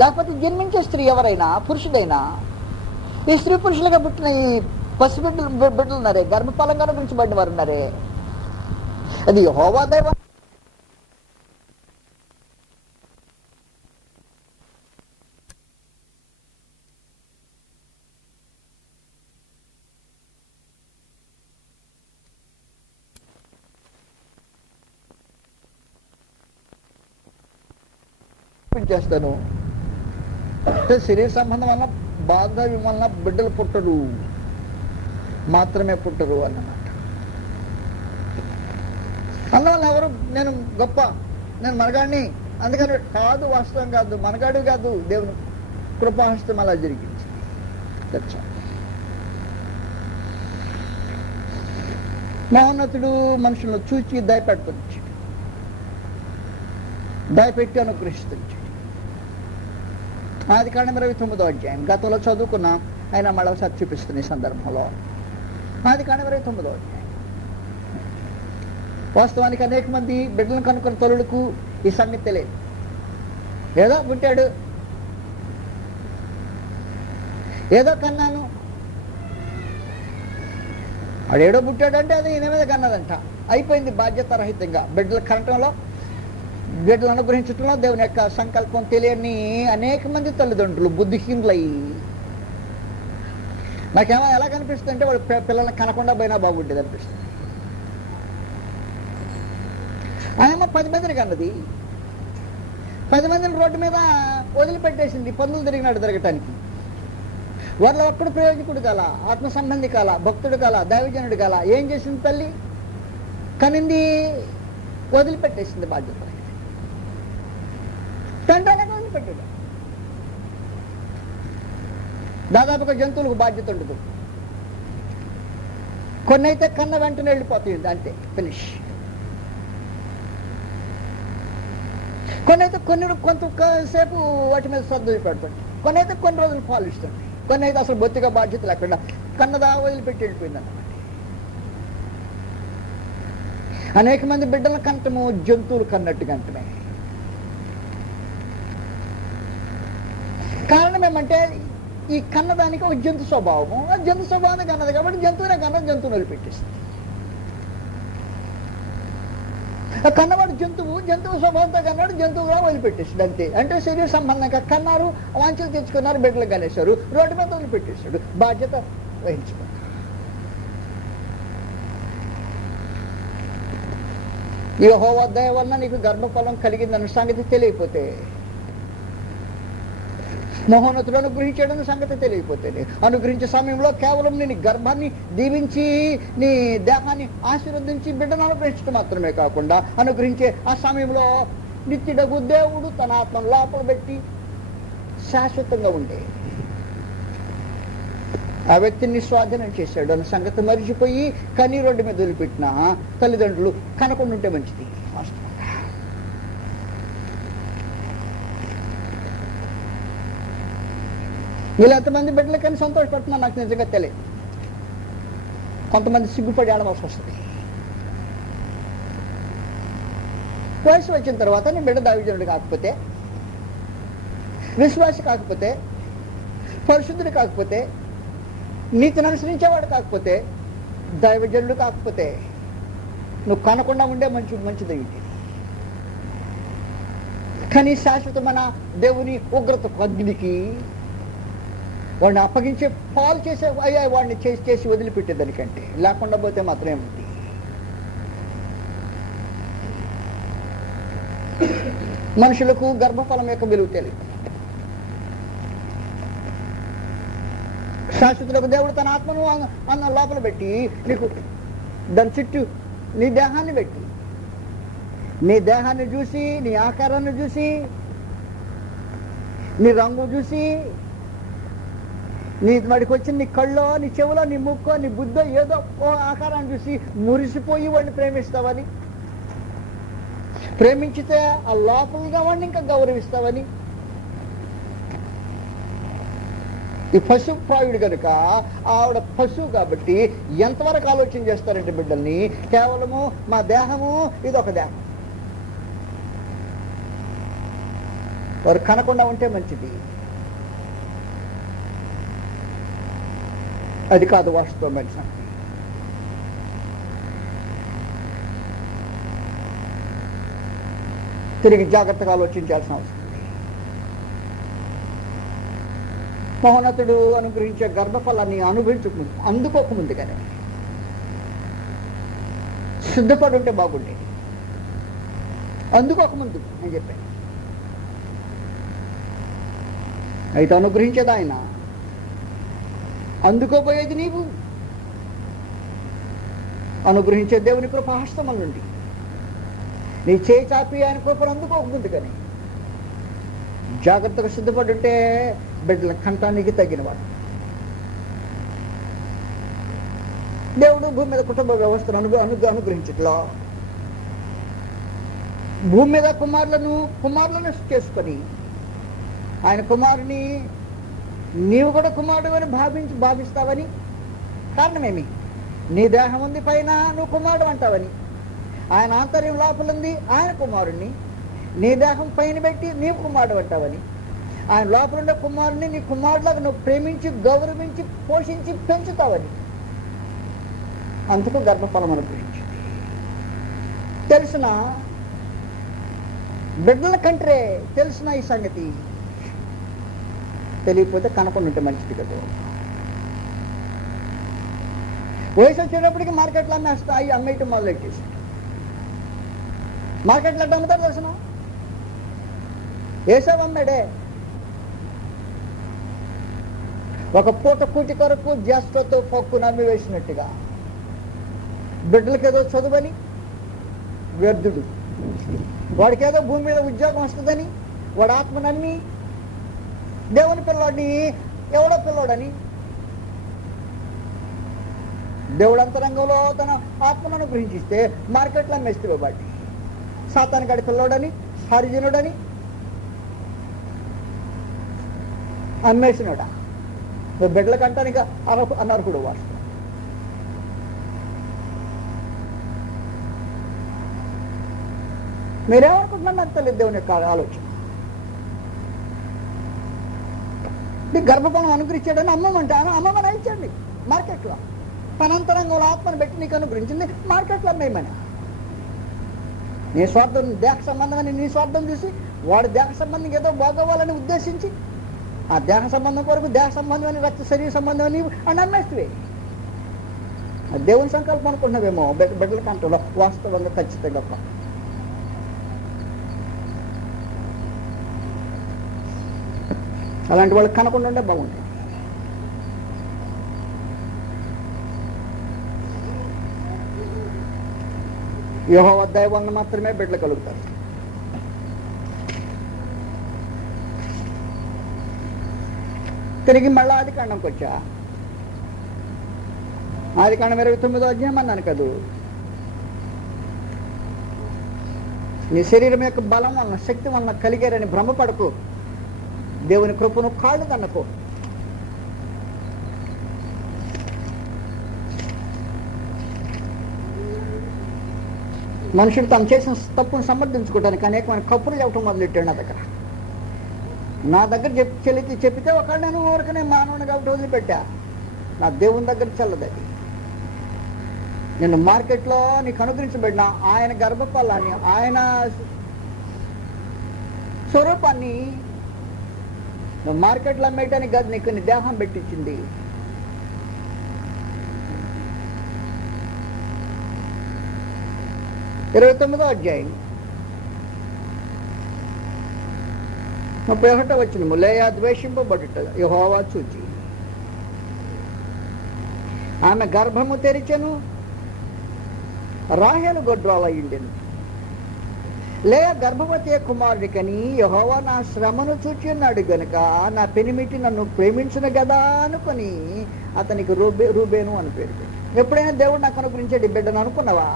లేకపోతే జన్మించే స్త్రీ ఎవరైనా పురుషుడైనా, ఈ స్త్రీ పురుషులుగా పుట్టిన ఈ బిడ్డలు ఉన్నారే, గర్భఫలంగా అనుగ్రహించబడిన వారు ఉన్నారే, అది యెహోవా దయ చేస్తాను. శరీర సంబంధం వల్ల బాంధవ్యం వలన బిడ్డలు పుట్టరు, మాత్రమే పుట్టరు అన్నమాట. అందువల్ల ఎవరు నేను గొప్ప, నేను మనగాడిని అందుకని కాదు, వాస్తవం కాదు, మనగాడు కాదు, దేవుని కృపాహస్తం అలా జరిగింది. మహోన్నతుడు మనుషులను చూచి దయపెట్టుకొని దయపెట్టి అనుగ్రహిస్తుంది. ఆదికాండం 29వ అధ్యాయం గతంలో చదువుకున్నాం, ఆయన మళ్ళొకసారి చూపిస్తుంది ఈ సందర్భంలో. ఆదికాండం 29వ అధ్యాయం. వాస్తవానికి అనేక మంది బిడ్డలను కనుక్కున్న తల్లులకు ఈ సంగతి తెలియదు. ఏదో పుట్టాడు, ఏదో కన్నాను, ఆడేడో పుట్టాడు అంటే అది ఈయన మీద కన్నదంట, అయిపోయింది. బాధ్యత రహితంగా బిడ్డలు కనటంలో, బిడ్డలు అనుగ్రహించడంలో దేవుని యొక్క సంకల్పం తెలియని అనేక మంది తల్లిదండ్రులు బుద్ధిహీనులయ్యి, నాకేమో ఎలా కనిపిస్తుంది అంటే వాడు పిల్లల్ని కనకుండా పోయినా బాగుండేది అనిపిస్తుంది. ఆయమ్మ 10 మందిని కన్నది, 10 మందిని రోడ్డు మీద వదిలిపెట్టేసింది పనులు తిరిగినాడు తిరగటానికి. వాళ్ళ ఒక్కడు ప్రయోజకుడు కాల, ఆత్మ సంబంధి కాల, భక్తుడు కాల, దైవజనుడు కాల. ఏం చేసింది తల్లి? కనింది, వదిలిపెట్టేసింది బాధ్యత. తండ్రి వదిలిపెట్టాడు. దాదాపుగా జంతువులకు బాధ్యత ఉండదు. కొన్ని అయితే కన్న వెంటనే వెళ్ళిపోతుంది, అంతే, ఫినిష్. కొన్ని అయితే కొంతసేపు వాటి మీద శ్రద్ధ పెడుతుంది, కొన్ని అయితే కొన్ని రోజులు పాలిస్తుంది, కొన్ని అయితే అసలు బొత్తిగా బాధ్యత లేకుండా కన్నదా వదిలిపెట్టి వెళ్ళిపోయింది అన్నమాట. అనేక మంది బిడ్డల కంటము జంతువులు కన్నట్టుగా అంటమే. కారణం ఏమంటే ఈ కన్నదానికి ఒక జంతు స్వభావము, ఆ జంతు స్వభావాన్ని కన్నది కాబట్టి జంతువునే కన్నది, జంతువుని వదిలిపెట్టేస్తుంది. కన్నవాడు జంతువు స్వభావంతో కన్నాడు, జంతువుగా వదిలిపెట్టేసాడు, అంతే. అంటే శరీర సంబంధంగా కన్నారు, వాంఛలు తెచ్చుకున్నారు, బిడ్డలు కనేశారు, రోడ్డు మీద వదిలిపెట్టేశాడు, బాధ్యత వహించుకున్నాడు. యెహోవా దయ వలన నీకు గర్భఫలం కలిగిందన్న సంగతి తెలియకపోతే, మహోన్నతుడు అనుగ్రహించాడన్న సంగతి తెలియకపోతే, అనుగ్రహించే సమయంలో కేవలం నీ గర్భాన్ని దీవించి నీ దేహాన్ని ఆశీర్వదించి బిడ్డను అనుగ్రహించడం మాత్రమే కాకుండా, అనుగ్రహించే ఆ సమయంలో నిత్యుడగు దేవుడు తన ఆత్మను లోపల పెట్టి శాశ్వతంగా ఉండే ఆ వ్యక్తిని స్వాధీనం చేశాడు అన్న సంగతి మరిచిపోయి కనీ రోడ్డు మీద వదిలిపెట్టిన తల్లిదండ్రులు కనకుండా ఉంటే మంచిది. వీళ్ళు ఎంతమంది బిడ్డలకని సంతోషపడుతున్నా నాకు నిజంగా తెలియదు. కొంతమంది సిగ్గుపడి ఆడవలసి వస్తుంది. వయసు వచ్చిన తర్వాత నీ బిడ్డ దైవజనుడు కాకపోతే, విశ్వాసి కాకపోతే, పరిశుద్ధుడు కాకపోతే, నీతిని అనుసరించేవాడు కాకపోతే, దైవజనుడు కాకపోతే నువ్వు కనకుండా ఉండే మంచిది ఇది. కానీ శాశ్వతమైన దేవుని ఉగ్రత అగ్నికి వాడిని అప్పగించే పాలు చేసే అయ్యా వాడిని చేసి వదిలిపెట్టేదానికంటే లేకుండా పోతే మాత్రమే ఉంది. మనుషులకు గర్భఫలం యొక్క విలువ తెలియదు. శాశ్వతులకు దేవుడు తన ఆత్మను అన్న లోపల పెట్టి నీకు దాని చుట్టూ నీ దేహాన్ని పెట్టి, నీ దేహాన్ని చూసి, నీ ఆకారాన్ని చూసి, నీ రంగు చూసి, నీ వాడికి వచ్చిన నీ కళ్ళో, నీ చెవులో, నీ ముక్కో, నీ బుద్ధో ఏదో ఓ ఆకారాన్ని చూసి మురిసిపోయి వాడిని ప్రేమిస్తావని, ప్రేమించితే ఆ లోపలగా వాడిని ఇంకా గౌరవిస్తావని. ఈ పశువు ప్రాయుడు కనుక ఆవిడ పశువు కాబట్టి ఎంతవరకు ఆలోచన చేస్తారంటే బిడ్డల్ని కేవలము మా దేహము ఇది ఒక దేహం, వారు కనకుండా ఉంటే మంచిది. అది కాదు వాస్తవమైన సంగతి. తిరిగి జాగ్రత్తగా ఆలోచించాల్సిన అవసరం. మహోన్నతుడు అనుగ్రహించే గర్భఫలాన్ని అనుభవించకముందు, అందుకోకముందుగానే సిద్ధపడి ఉంటే బాగుండేది. అందుకోకముందు నేను చెప్పాను. అయితే అనుగ్రహించేది ఆయన, అందుకోబోయేది నీవు. అనుగ్రహించే దేవుని కృపాహస్తముల నుండి నీ చేయి చాపి ఆయన కృపను అందుకోకముందు కానీ జాగ్రత్తగా సిద్ధపడి ఉంటే బిడ్డల కంఠానికి తగ్గినవాడు. దేవుడు భూమి మీద కుటుంబ వ్యవస్థను అనుగ్రహించట్లో భూమి మీద కుమారులను చేసుకొని ఆయన కుమారుని నీవు కూడా కుమారుడు అని భావిస్తావని కారణమేమి? నీ దేహం ఉంది పైన, నువ్వు కుమారుడు అంటావని. ఆయన ఆంతర్యం లోపలుంది, ఆయన కుమారుణ్ణి. నీ దేహం పైన పెట్టి నీవు కుమారుడు అంటావని. ఆయన లోపల ఉండే కుమారుని నీ కుమారులాగా నువ్వు ప్రేమించి, గౌరవించి, పోషించి పెంచుతావని. అందుకు గర్భఫలం అనుగ్రహించింది. తెలిసిన బిడ్డల కంటే తెలిసిన ఈ సంగతి తెలియకపోతే కనకుండా ఉంటే మంచిది కదా. వయసు వచ్చేటప్పటికి మార్కెట్లో అమ్మేస్తాయి, అమ్మేయటం మొదలెట్టేసి మార్కెట్లో అడ్డు అమ్ముతారు తెలిసిన. ఏసావు అమ్మాడే ఒక పూట కూటి కొరకు జ్యేష్ఠతో పక్కు నమ్మి వేసినట్టుగా. బిడ్డలకేదో చదువని వ్యర్థుడు, వాడికేదో భూమి మీద ఉద్యోగం వస్తుందని వాడు ఆత్మ నమ్మి దేవుని పిల్లోడిని ఎవడో పిల్లోడని దేవుడు అంతరంగంలో తన ఆత్మను అనుగ్రహించిస్తే మార్కెట్లో అమ్మేస్తే వాటి సాతాను గడి పిల్లోడని, హరిజనుడని అమ్మేసినోడా. బిడ్డల కంటానికి అనర్హుడు వాడు. మీరేమనుకుంటున్నారు నాకు తెలియదు. దేవుని యొక్క ఆలోచన నీకు గర్భఫలం అనుగ్రహించాడని అమ్మమంటాను, అమ్మమని ఇచ్చండి మార్కెట్లో. తనంతరంగంలో ఆత్మను పెట్టి నీకు అనుగ్రహించింది, మార్కెట్లో అమ్మేయమని. నీ స్వార్థం దేహ సంబంధం అని నీ స్వార్థం చూసి వాడు దేహ సంబంధం ఏదో బాగోవాలని ఉద్దేశించి ఆ దేహ సంబంధం కొరకు దేహ సంబంధం అని, రక్త శరీర సంబంధం అని అని అమ్మేస్తే దేవుని సంకల్పం అనుకుంటున్నావేమో. బిడ్డల కంటలో వాస్తవంగా ఖచ్చితంగా అలాంటి వాళ్ళు కనకుండా ఉండే బాగుంటుంది. యెహోవా దయ వలన మాత్రమే బిడ్డలు కలుగుతారు. తిరిగి మళ్ళా ఆదికాండంకి వచ్చా. ఆదికాండం 29వ అధ్యాయం అన్నాను కదూ. నీ శరీరం యొక్క బలం వలన, శక్తి వలన కలిగారని భ్రమపడకు. దేవుని కృపను కాళ్ళు తన్నకు. మనుషుడు తను చేసిన తప్పును సమర్థించుకోవడానికి అనేకమైన కప్పులు చెప్పడం మొదలెట్టాడు నా దగ్గర చెప్పితే ఒకళ్ళు నేను ఊరికనే మానవుని కాబట్టి వదిలిపెట్టా. నా దేవుని దగ్గర చల్లదది. నేను మార్కెట్లో నీకు అనుగ్రహించబడిన ఆయన గర్భఫలాన్ని, ఆయన స్వరూపాన్ని నువ్వు మార్కెట్లో అమ్మేయటానికి కాదు, నీకు నీ దేహం పెట్టించింది. ఇరవై 29వ అధ్యాయం 31వ వచనము. లేయా ద్వేషింపబడుట యెహోవా చూచి ఆమె గర్భము తెరిచెను, రాహేలు గొడ్రాలయ్యుండెను. లేయా గర్భవతి కుమారుడి కని యెహోవా నా శ్రమను చూచి ఉన్నాడు గనుక నా పెనిమిటి నన్ను ప్రేమించును కదా అనుకొని అతనికి రూబేను అని పేరు పెట్టాడు. ఎప్పుడైనా దేవుడు నాకు అనుగ్రహించాడు ఈ బిడ్డను అనుకున్నావా?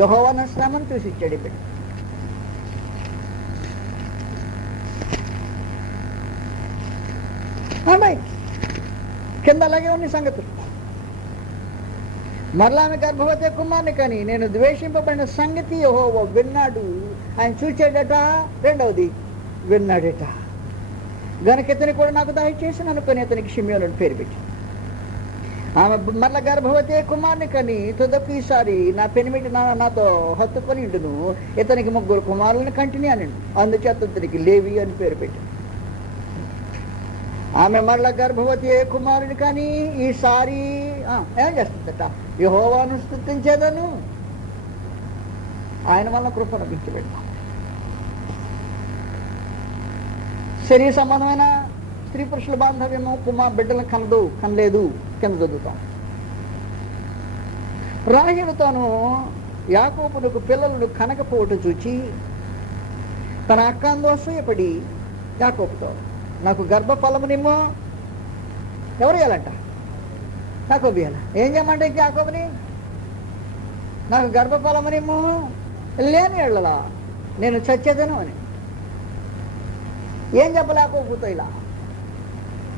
యెహోవా నా శ్రమను చూసి ఇచ్చాడు ఈ బిడ్డ. కింద అలాగే ఉన్న సంగతులు. మరలా ఆమె గర్భవతి కుమారుని కానీ నేను ద్వేషింపబడిన సంగతి యెహోవా విన్నాడు, ఆయన చూచాడట. రెండవది విన్నాడట గనుక ఇతని కూడా నాకు దయచేసి అనుకుని అతనికి షిమ్యోను అని పేరు పెట్టి ఆమె మరల గర్భవతి కుమారుని కానీ తుదకు ఈసారి నా పెనిమిటి నాతో హత్తుకొని ఉండును, ఇతనికి 3 కుమారులను కంటిని అని. అందుచేత ఇతనికి లేవి అని పేరు పెట్టి ఆమె మరల గర్భవతి కుమారుని కానీ ఈసారి ఏం చేస్తుందట? యెహోవాను స్తుతించేదను, ఆయన వల్ల కృపను విడిచిపెడతాం. శరీర సంబంధమైన స్త్రీ పురుషుల బాంధవ్యము బిడ్డలను కనలేదు కింద చదువుతాం. రాహేలుతోనూ యాకోబునకు పిల్లలను కనకపోవటం చూచి తన అక్కందు అసూయపడి యాకోబుతో నాకు గర్భఫలమునిమ్మో. ఎవరు ఇవ్వాలంట? యాకోబు ఇవ్వాల. ఏం చేయమంటే యాకోబుని నాకు గర్భఫలమునిమ్మో, లేని ఎళ్ళలా నేను చచ్చేదను అని. ఏం చెప్పలేకపోతే ఇలా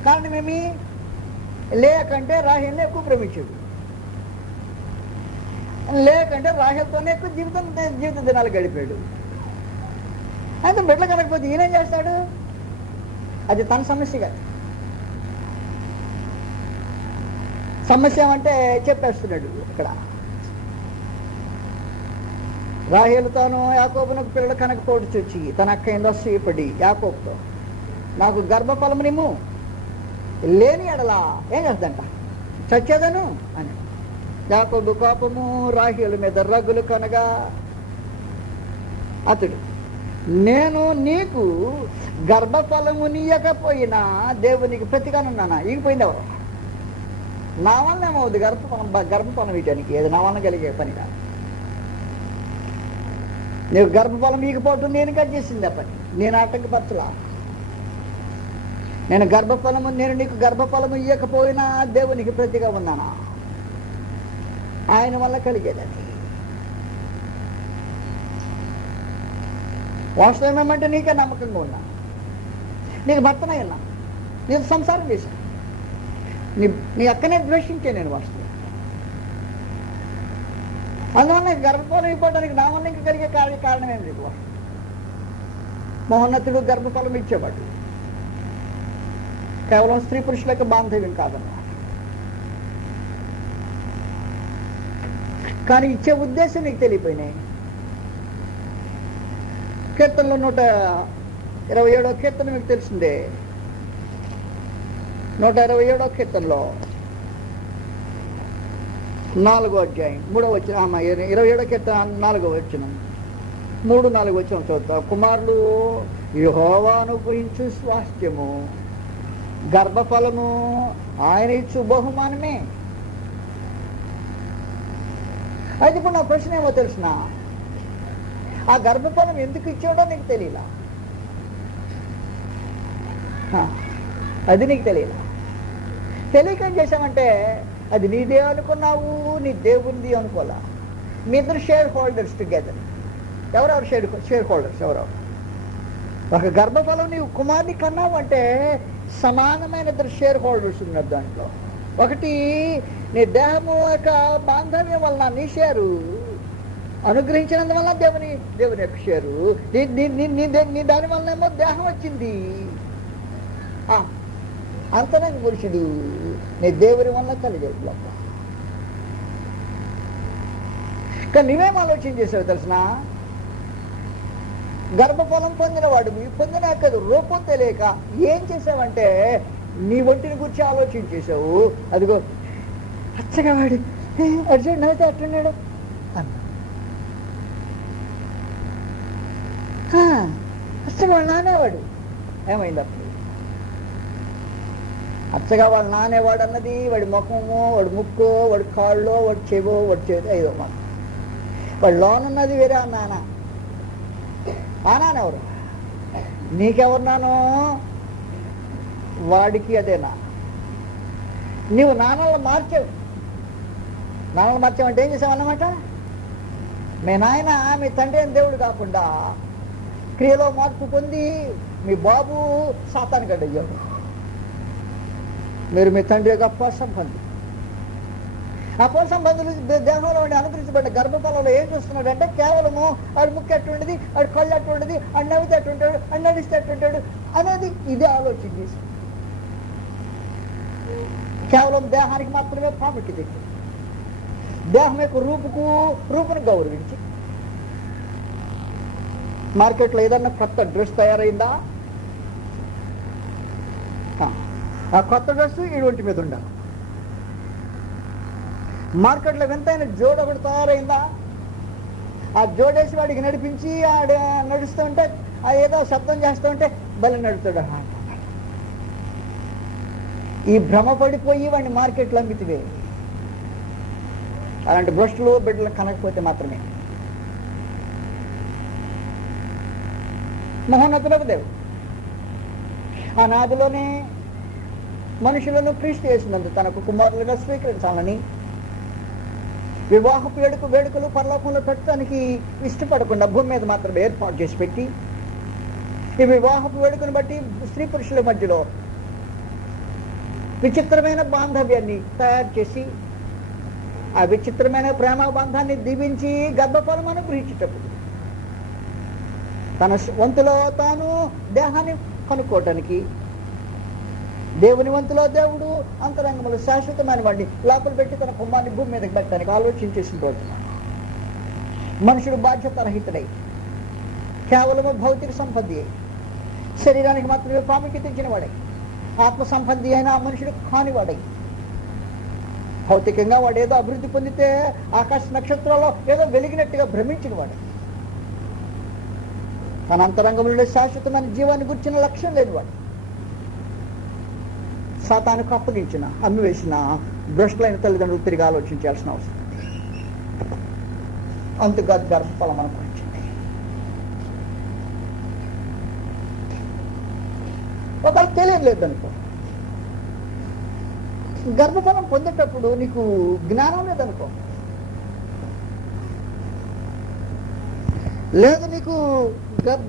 కారణమేమి? లేకంటే రాహేల్ని ఎక్కువ ప్రేమించాడు, లేకంటే రాహేల్తోనే ఎక్కువ జీవిత దినాలు గడిపాడు. అయితే బిడ్డలు కనకపోతే ఈయనేం చేస్తాడు? అది తన సమస్య కాదు. సమస్య ఏమంటే చెప్పేస్తున్నాడు ఇక్కడ. రాహేలుతోనూ యాకోబునకు పిల్లలు కనకపోవడం చూచి తన అక్క ఏందో అసూయపడి యాకోబుతో నాకు గర్భఫలమునిమ్ము, లేని ఎడలా ఏం చేద్దంట? చచ్చేదను అని. యాకోబు కోపము రాహేలు మీద రగులు కనగా అతడు నేను నీకు గర్భఫలము నీయకపోయినా దేవునికి ప్రతిగానున్నానా? ఈగిపోయింది ఎవరు? నా వల్ల ఏమవుద్ది గర్భఫలం ఇయటానికి? ఏది నా వల్ల కలిగే పని కాదు. నీకు గర్భఫలం ఈగిపోవటం నేను కట్ చేసింది ఆ పని, నేను ఆటంకపరచలా. నేను నీకు గర్భఫలము ఇయ్యకపోయినా దేవునికి ప్రతిగా ఉన్నానా? ఆయన వల్ల కలిగేదని. వాస్తవం ఏమంటే నీకే నమ్మకంగా ఉన్నా, నీకు భర్తనై ఉన్నా, నీకు సంసారం చేశాను, నీ అక్కనే ద్వేషించే నేను వాస్తవం. అందువల్ల గర్భఫలం అయిపోవడానికి నా వల్ల ఇంకా కలిగే కారణం ఏం లేదు. మహోన్నతుడు గర్భఫలం ఇచ్చేవాడు, కేవలం స్త్రీ పురుషులకు బాంధవ్యం కాదన్నమాట. కానీ ఇచ్చే ఉద్దేశం నీకు తెలియపోయినాయి. కీర్తనలో 127వ కీర్తన మీకు తెలిసిందే. 127వ కీర్తనలో 4వ అధ్యాయం 3వ వచనం, 27వ కీర్తన 4వ వచనం, 3-4 వచనం చదువుతా. కుమారులు యెహోవాను గురించి స్వాస్థ్యము, గర్భఫలము ఆయన ఇచ్చు బహుమానమే. అయితే ఇప్పుడు నా ప్రశ్న ఏమో తెలిసిన, ఆ గర్భఫలం ఎందుకు ఇచ్చాడో నీకు తెలియలా, అది నీకు తెలియలా. తెలియక ఏం చేశామంటే అది నీదే అనుకున్నావు, నీ దేవుంది అనుకోలా. మీ ఇద్దరు షేర్ హోల్డర్స్ టుగెదర్. ఎవరెవరు షేర్ హోల్డర్స్? ఎవరెవరు? ఒక గర్భఫలం నీవు కుమారుని కన్నావు అంటే సమానమైన ఇద్దరు షేర్ హోల్డర్స్ ఉన్నారు దాంట్లో. ఒకటి నీ దేహము యొక్క బాంధవ్యం వలన నీ షేరు, అనుగ్రహించినందువల్ల దేవుని యొక్క షేరు. నీ దాని వల్లనేమో దేహం వచ్చింది. అంతరంగ పురుషుడు నీ దేవుని వల్ల కలిగేది లోపల. కానీ నువ్వేం ఆలోచన చేసావు తెలిసిన? గర్భఫలం పొందిన వాడివి, పొందినాక రూపం తెలియక ఏం చేసావంటే నీ ఒంటిని గురించి ఆలోచన చేసావు. అదిగో అచ్చగా వాడు అర్జున్ నవ్వుతే అట్టున్నాడు అన్నా. అచ్చగా వాడు నానేవాడు. ఏమైంది అప్పుడు? అచ్చగా వాడు నానేవాడు అన్నది వాడి ముఖము, వాడి ముక్కు, వాడి కాళ్ళు, వాడి చెవో, వాడి చేతి ఐదో మాట. వాడు లోనున్నది వేరే ఆ నాన్న. ఆ నాన్నెవరు? నీకెవరు నాను? వాడికి అదేనా? నీవు నాన్నలు మార్చావు. నాన్నలు మార్చావంటే ఏం చేసావు అన్నమాట? మీ నాయన మీ తండ్రి అని దేవుడు కాకుండా క్రియలో మార్పు పొంది మీ బాబు సాతానికి అడ్డయ్యాడు. మీరు మీ తండ్రి యొక్క అపసంబంధి. అపసంబంధులు దేహంలో ఉండి అనుగ్రహించబడ్డ గర్భఫలంలో ఏం చూస్తున్నాడంటే కేవలము ఆడు ముక్కు ఎట్టుండేది, ఆడు కళ్ళు ఎట్టుండేది, ఆడు నవ్వితే ఎట్టుంటాడు, ఆడు నడిస్తే ఎట్టుంటాడు అనేది ఇదే ఆలోచన చేసి కేవలం దేహానికి మాత్రమే ప్రాముఖ్యత ఇచ్చింది. దేహం యొక్క రూపును గౌరవించి మార్కెట్లో ఏదన్నా కొత్త డ్రెస్ తయారైందా, ఆ కొత్త డ్రెస్ ఈ ఒంటి మీద ఉండాలి. మార్కెట్లో వింతైన జోడు ఒకటి తయారైందా, ఆ జోడేసి వాడికి నడిపించి ఆడు నడుస్తూ ఉంటే ఏదో శబ్దం చేస్తూ ఉంటే బలి నడుతాడు. ఈ భ్రమ పడిపోయి వాడిని మార్కెట్లో అమ్మితివే. అలాంటి భ్రష్టులు బిడ్డలు కనకపోతే మాత్రమే. మహోన్నతులకు దేవుడు ఆ నాదిలోనే మనుషులను క్రీస్తు చేసినందు తనకు కుమారులుగా స్వీకరించాలని వివాహపు వేడుకలు పరలోకంలో పెట్టడానికి ఇష్టపడకుండా భూమి మీద మాత్రం ఏర్పాటు చేసి పెట్టి ఈ వివాహపు వేడుకను బట్టి స్త్రీ పురుషుల మధ్యలో విచిత్రమైన బాంధవ్యాన్ని తయారు చేసి ఆ విచిత్రమైన ప్రేమ బంధాన్ని దీవించి గర్భఫలం అనుగ్రహించేటప్పుడు తన వంతులో తాను దేహాన్ని కనుక్కోవటానికి దేవుని వంతులో దేవుడు అంతరంగంలో శాశ్వతమైన వాడిని లోపల పెట్టి తన కుమారుని భూమి మీదకి పెట్టడానికి ఆలోచించేసిన రోజున మనుషుడు బాధ్యతారహితుడై కేవలము భౌతిక సంపత్తి శరీరానికి మాత్రమే ప్రాముఖ్యత ఇచ్చిన వాడై ఆత్మ సంపత్తి అయిన ఆ మనుషుడు కానివాడై భౌతికంగా వాడు ఏదో అభివృద్ధి పొందితే ఆకాశ నక్షత్రాల్లో ఏదో వెలిగినట్టుగా భ్రమించిన వాడు తన అంతరంగంలో శాశ్వతమైన జీవాన్ని గుర్చిన లక్ష్యం లేనివాడు సాతానుకు అప్పగించిన అమ్మివేసిన భ్రష్టులైన తల్లిదండ్రులు తిరిగి ఆలోచించాల్సిన అవసరం. అంతగా గర్భఫలం అనుభవించింది. ఒకవేళ తెలియలేదు అనుకో, గర్భఫలం పొందేటప్పుడు నీకు జ్ఞానం లేదనుకో, లేదు నీకు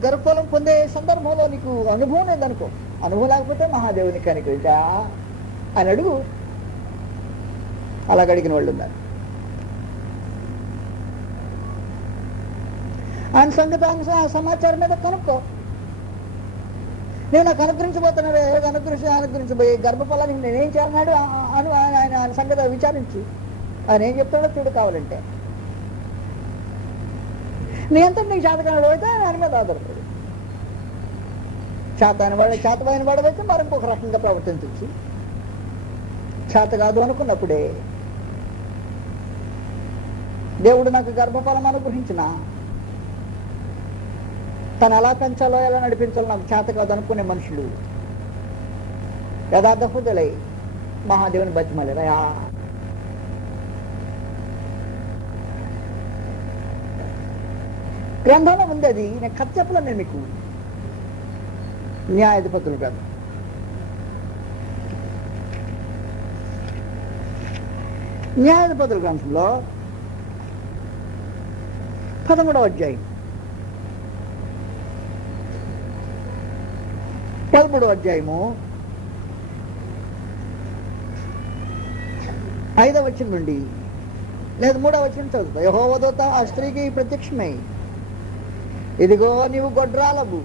గర్భఫలం పొందే సందర్భంలో నీకు అనుభవం లేదనుకో, అనుభవం లేకపోతే మహాదేవుని కనికరించా అని అడుగు. అలాగ అడిగిన వాళ్ళు ఉన్నారు. ఆయన సంగతి ఆయన సమాచారం మీద కనుక్కో. నేను నాకు అనుగ్రహించబోతున్నాడు, ఏదో అనుగ్రహించబోయే గర్భఫలానికి నేనేం చేయాలన్నాడు అని ఆయన సంగతి విచారించు. ఆయన ఏం చెప్తాడో చూడు. కావాలంటే నీ అంతా నీకు చేతకాని అయితే ఆయన మీద ఆధారపడు. చేతమైన వాడవైతే మరి ఇంకొక రకంగా ప్రవర్తించవచ్చు. చేత కాదు అనుకున్నప్పుడే దేవుడు నాకు గర్భఫలం అనుగ్రహించిన తను ఎలా పెంచాలో ఎలా నడిపించాలో నాకు చేత కాదు అనుకునే మనుషులు యథార్థ హృదయులై మహాదేవుని బతిమాలేరా. గ్రంథంలో ఉంది, అది నేను కథ చెప్పలేను. నేను మీకు న్యాయాధిపతులు కాదు, న్యాయాధిపతుల గ్రంథంలో 13వ అధ్యాయం 13వ అధ్యాయము 5వ వచనం నుండి లేదు 3వ వచనం చదువుతా. యెహోవా దూత ఆ స్త్రీకి ప్రత్యక్షమై, ఇదిగో నీవు గొడ్రాలవు,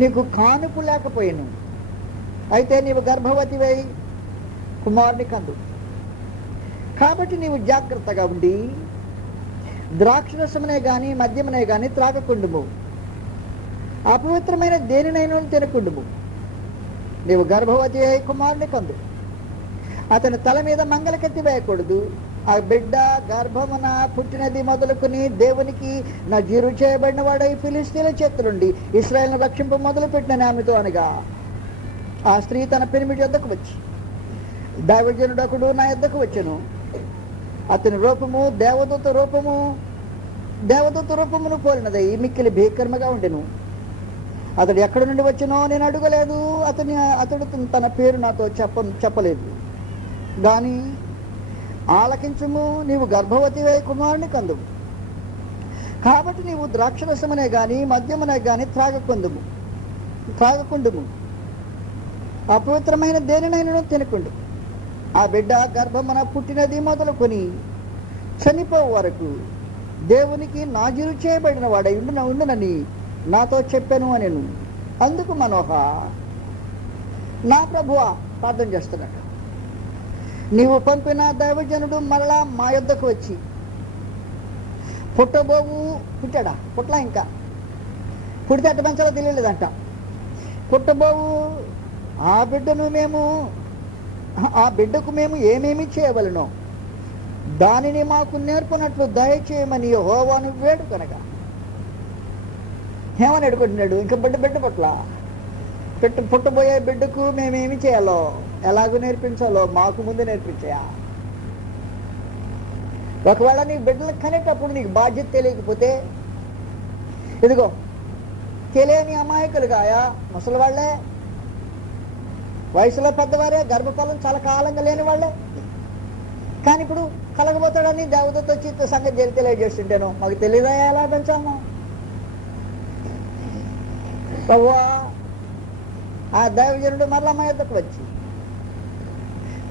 నీకు కానుపు లేకపోయాను, అయితే నీవు గర్భవతివై కుమారుని కందు, కాబట్టి నీవు జాగ్రత్తగా ఉండి ద్రాక్షరసమునే గాని మద్యమునే గాని త్రాగకుండుము, అపవిత్రమైన దేనినైనా తినకుండుము, నీవు గర్భవతి అయి కుమారుని కందు, అతని తల మీద మంగళకత్తి వేయకూడదు, ఆ బిడ్డ గర్భమున పుట్టినది మొదలుకొని దేవునికి నజీరు చేయబడిన వాడై ఫిలిస్తీన్ల చేతులుండి ఇశ్రాయేలును రక్షింప మొదలు పెట్టిన ఆమెతో అనగా, ఆ స్త్రీ తన పెనిమిటి యొద్దకు వచ్చి, దైవజనుడు ఒకడు నా యొద్దకు వచ్చెను, అతని రూపము దేవదూత రూపమును పోలినదై మిక్కిలి భీకరముగా ఉండెను. అతడు ఎక్కడి నుండి వచ్చినో నేను అడగలేదు, అతడు తన పేరు నాతో చెప్పలేదు. గాని ఆలకించుము, నీవు గర్భవతివై కుమారుని కందుము, కాబట్టి నీవు ద్రాక్షరసమునే గాని మద్యమునే గాని త్రాగకుండుము, అపవిత్రమైన దేనినైనా తినకుండు, ఆ బిడ్డ గర్భమున పుట్టినది మొదలుకొని చనిపో వరకు దేవునికి నాజీరు చేయబడిన వాడై ఉండునని నాతో చెప్పాను అనెను. అందుకు మనోహ, నా ప్రభువా, ప్రార్థన చేస్తున్నాడు, నీవు పంపిన దైవజనుడు మరలా మా యొద్దకు వచ్చి పుట్టాడా? పుట్లా, ఇంకా పుడితే అట్ట పెంచాలో తెలియలేదంట. పుట్టబోవు ఆ బిడ్డకు మేము ఏమేమి చేయవలనో దానిని మాకు నేర్పునట్లు దయచేయమని యెహోవాను వేడు కనుక. ఏమని అడుగుతున్నాడు? ఇంకా బిడ్డ పట్ల పుట్టబోయే బిడ్డకు మేమేమి చేయాలో, ఎలాగో నేర్పించాలో మాకు ముందు నేర్పించా. ఒకవేళ నీకు బిడ్డలకు కనేటప్పుడు నీకు బాధ్యత తెలియకపోతే, ఇదిగో తెలియని అమాయకులుగాయా ముసలి వాళ్ళే, వయసులో పెద్దవారే, గర్భఫలం చాలా కాలంగా లేని వాళ్ళే, కానీ ఇప్పుడు కలగబోతాడని దేవదూత వచ్చి సంగతి తెలియజేస్తుంటాను, మాకు తెలియదా ఎలా పెంచాము? ఆ దైవజనుడు మరలా మా యొద్దకు వచ్చి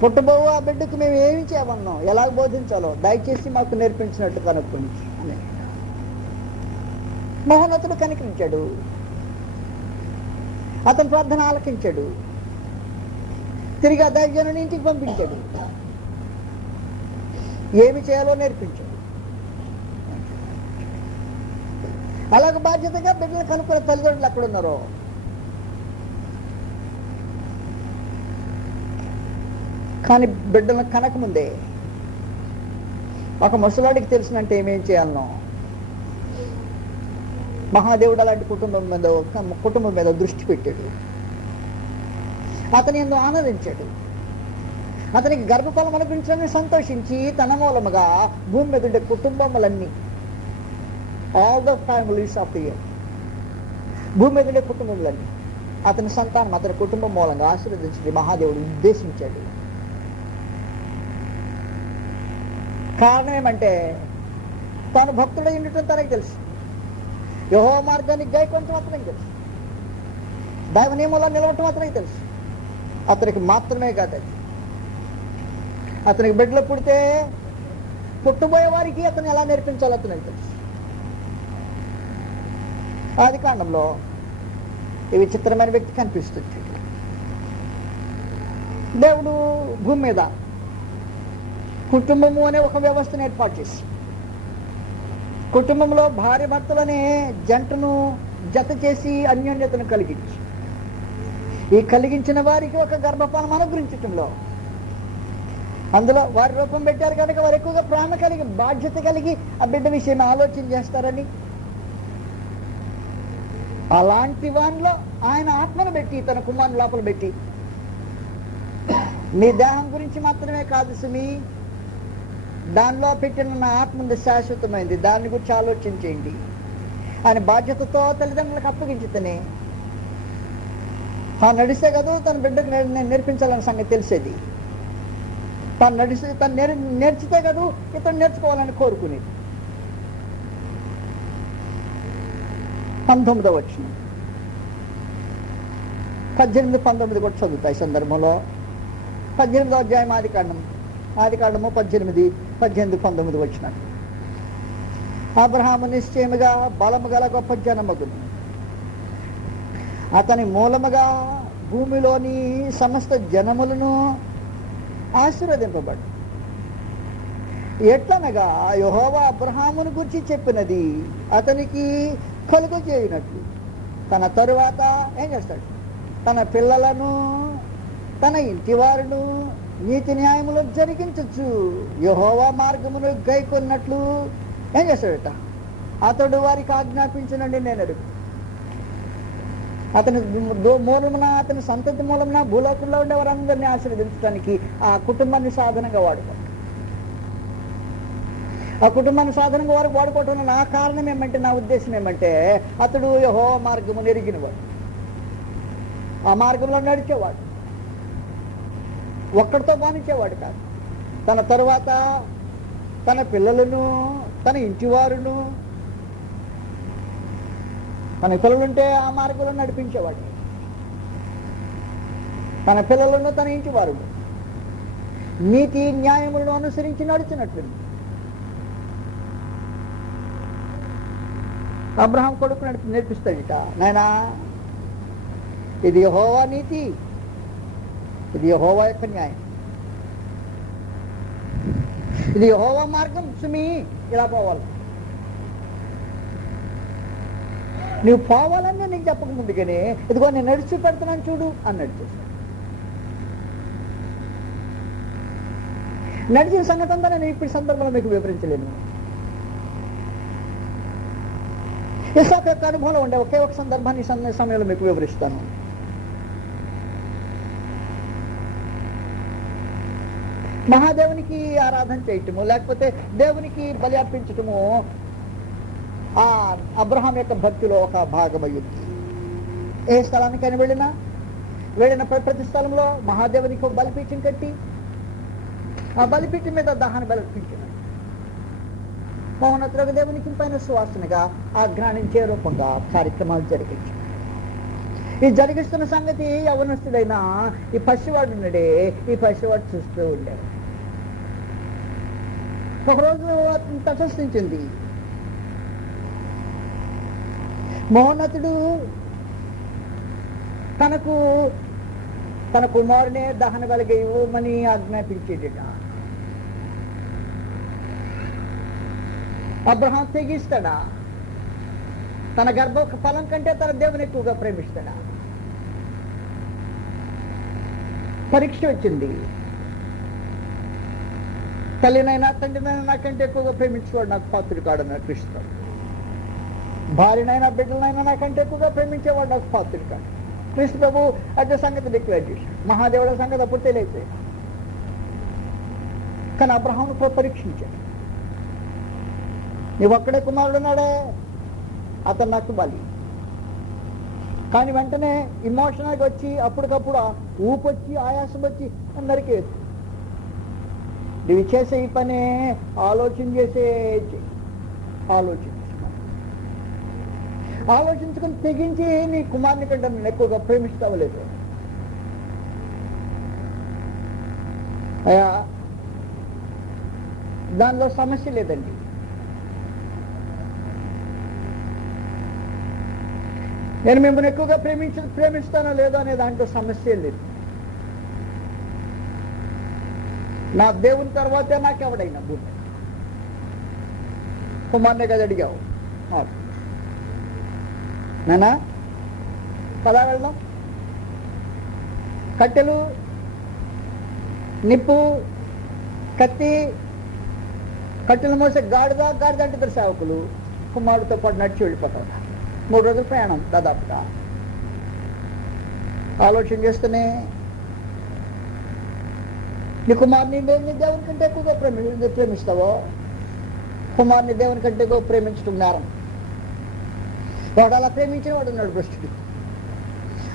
పుట్టబోవు ఆ బిడ్డకు మేము ఏమి చేయమన్నాం, ఎలా బోధించాలో దయచేసి మాకు నేర్పించినట్టు కనుక్కొని అని మహోన్నతుడు కనికరించాడు. అతని ప్రార్థన ఆలకించాడు. తిరిగి ఆ దైవజనుని ఇంటికి పంపించాడు. ఏమి చేయాలో నేర్పించాడు. అలాగ బాధ్యతగా బిడ్డలు కనుక్కున్న తల్లిదండ్రులు ఎక్కడ ఉన్నారో, కానీ బిడ్డలను కనకముందే ఒక ముసలాడికి తెలిసినంటే ఏమేం చేయాలనో, మహాదేవుడు అలాంటి కుటుంబం మీద దృష్టి పెట్టాడు. అతని ఎందు ఆనందించాడు. అతనికి గర్భఫలం అనుగ్రహించాలని సంతోషించి తన మూలముగా భూమి మీద ఉండే కుటుంబములన్నీ, all the families of the year, భూమి మీద ఉండే కుటుంబములన్నీ అతని సంతానం అతని కుటుంబం మూలంగా ఆశీర్వదించి మహాదేవుడు ఉద్దేశించాడు. కారణం ఏమంటే తాను భక్తుడై ఉండటం తనకు తెలుసు, యెహోవా మార్గానికి గైకొనటం అతనికి తెలుసు, దైవ నియమంలో నిలవటం అతనికి తెలుసు. అతనికి మాత్రమే కాదు, అతనికి బిడ్డలు పుడితే పుట్టబోయే వారికి అతను ఎలా నేర్పించాలో అతనికి తెలుసు. ఆది కాండంలో ఈ విచిత్రమైన వ్యక్తి కనిపిస్తుంది. దేవుడు భూమి మీద కుటుంబము అనే ఒక వ్యవస్థను ఏర్పాటు చేసి, కుటుంబంలో భార్య భర్తలనే జంటను జత చేసి అన్యోన్యతను కలిగించి, ఈ కలిగించిన వారికి ఒక గర్భఫలం అనుగ్రహించటంలో, అందులో వారి రూపం పెట్టారు కనుక వారు ఎక్కువగా ప్రేమ కలిగి బాధ్యత కలిగి ఆ బిడ్డ విషయం ఆలోచన చేస్తారని, అలాంటి వానిలో ఆయన ఆత్మను పెట్టి తన కుమారుని లోపల పెట్టి, నీ దేహం గురించి మాత్రమే కాదు సుమి, దానిలో పెట్టిన నా ఆత్మ శాశ్వతమైంది, దాని గురించి ఆలోచించేయండి ఆయన బాధ్యతతో తల్లిదండ్రులకు అప్పగించితేనే తాను నడిస్తే కదా తన బిడ్డకు నేర్పించాలన్న సంగతి తెలిసేది. తను నేర్చితే కదా ఇతను నేర్చుకోవాలని కోరుకునేది. 19వ వచనం 18, 19 కూడా చదువుతాయి సందర్భంలో. 18వ అధ్యాయం ఆది కాండం ఆదికాండము 18:19 వచ్చినట్టు. అబ్రహాము నిశ్చయముగా బలము గల గొప్ప జనమగును, అతని మూలముగా భూమిలోని సమస్త జనములను ఆశీర్వదింపబడు. ఎట్లనగా యెహోవా అబ్రహామును గురించి చెప్పినది అతనికి కలుగజేయునట్లు తన తరువాత ఏం చేస్తాడు? తన పిల్లలను తన ఇంటి వారును నీతి న్యాయములు జరిగించచ్చు. యెహోవా మార్గమును గైకొన్నట్లు ఏం చేస్తాడట? అతడు వారికి ఆజ్ఞాపించినండి నేను అడుగు. అతని మూలమున, అతని సంతతి మూలమున భూలోకంలో ఉండే వారందరినీ ఆశీర్వదించడానికి ఆ కుటుంబాన్ని సాధనంగా వాడుకో. ఆ కుటుంబాన్ని సాధనంగా వారికి వాడుకోవటం నా కారణం ఏమంటే, నా ఉద్దేశం ఏమంటే, అతడు యెహోవా మార్గము ఎరిగినవాడు, ఆ మార్గంలో నడిచేవాడు, ఒక్కడితో బానించేవాడు కాదు. తన తరువాత తన పిల్లలను, తన ఇంటి వారును, తన పిల్లలుంటే ఆ మార్గంలో నడిపించేవాడు. తన పిల్లలను, తన ఇంటి వారును నీతి న్యాయములను అనుసరించి నడిచినట్లు అబ్రహాం కొడుకు నేర్పిస్తాడట. నాయనా, ఇది యెహోవా నీతి, ఇది యెహోవా యొక్క న్యాయం, ఇది యెహోవా మార్గం. సుమి ఇలా పోవాలి, నువ్వు పోవాలని నేను చెప్పక ముందుగానే ఇదిగో నేను నడిచి పెడుతున్నాను చూడు అని నడిచేస్తాను. నడిచిన సంగతి అంతా నేను ఇప్పుడు సందర్భంలో మీకు వివరించలేను. ఇస్సాకు యొక్క అనుభవంలో ఉండే ఒకే ఒక సందర్భాన్ని సమయంలో మీకు వివరిస్తాను. మహాదేవునికి ఆరాధన చేయటము, లేకపోతే దేవునికి బలి అర్పించటము ఆ అబ్రహాం యొక్క భక్తిలో ఒక భాగమయ్యింది. ఏ స్థలానికైనా వెళ్ళిన ప్రతి స్థలంలో మహాదేవునికి ఒక బలిపీఠం కట్టి ఆ బలిపీఠం మీద దహన బలి అర్పించాడు. మౌనత్రగ దేవునికి పైన సువాసనగా ఆఘ్రాణించే రూపంగా కార్యక్రమాలు జరిగించాడు. ఈ జరిగిస్తున్న సంగతి యవనస్తుడైన ఈ పసివాడు ఉన్నాడే, ఈ పసివాడు చూస్తూ ఉండేవాడు. ఒకరోజు అతను తటస్థించింది. మౌనతుడు తన కుమారునే దహన బలిగా ఇవ్వమని ఆజ్ఞాపించేట. అబ్రహాం తెగిస్తాడా? తన గర్భ ఫలం కంటే తన దేవుని ఎక్కువగా ప్రేమిస్తాడా? పరీక్ష వచ్చింది. తల్లినైనా తండ్రినైనా నాకంటే ఎక్కువగా ప్రేమించేవాడు నాకు పాత్రుడు కాడని అర్పిస్తాడు. భార్యనైనా బిడ్డలనైనా నాకంటే ఎక్కువగా ప్రేమించేవాడు నాకు పాత్రుడు కాడు. క్రీస్తు ప్రభు అదే సంగతి డిక్లేర్ చేశాడు. మహాదేవుల సంగతి అప్పుడు తెలియజేయాడు. కానీ అబ్రహామును పరీక్షించాడు. నువ్వు ఒక్కడే కుమారుడు ఉన్నాడే, అతను నాకు బలి. కానీ వెంటనే ఇమోషనల్గా వచ్చి అప్పటికప్పుడు ఊపొచ్చి ఆయాసం వచ్చి నరికేది. నువ్వు చేసే ఈ పని ఆలోచించుకుని తెగించి నీ కుమారుని కంటే నన్ను ఎక్కువగా ప్రేమిస్తావు లేదు. అయ్యా, దానిలో సమస్య లేదండి. నేను మిమ్మల్ని ఎక్కువగా ప్రేమిస్తానో లేదో అనే దాంట్లో సమస్య లేదు. నా దేవుని తర్వాతే నాకెవడైనా భూమి కుమార్నే కదా అడిగావు. నానా కదా వెళ్దాం. కట్టెలు, నిప్పు, కత్తి, కట్టెలు మోసే గాడిద అంటే సేవకులు కుమారుడితో పాటు నడిచి వెళ్ళిపోతారు. 3 రోజుల ప్రయాణం దాదాపుగా. ఆలోచన చేస్తూనే నీ కుమారుని దేవుని కంటే ఎక్కువగా ప్రేమిస్తావో, కుమారుని దేవుని కంటే ఎక్కువ ప్రేమించడం నేరం. వాడు అలా ప్రేమించిన వాడు ఉన్నాడు భ్రష్టుడు.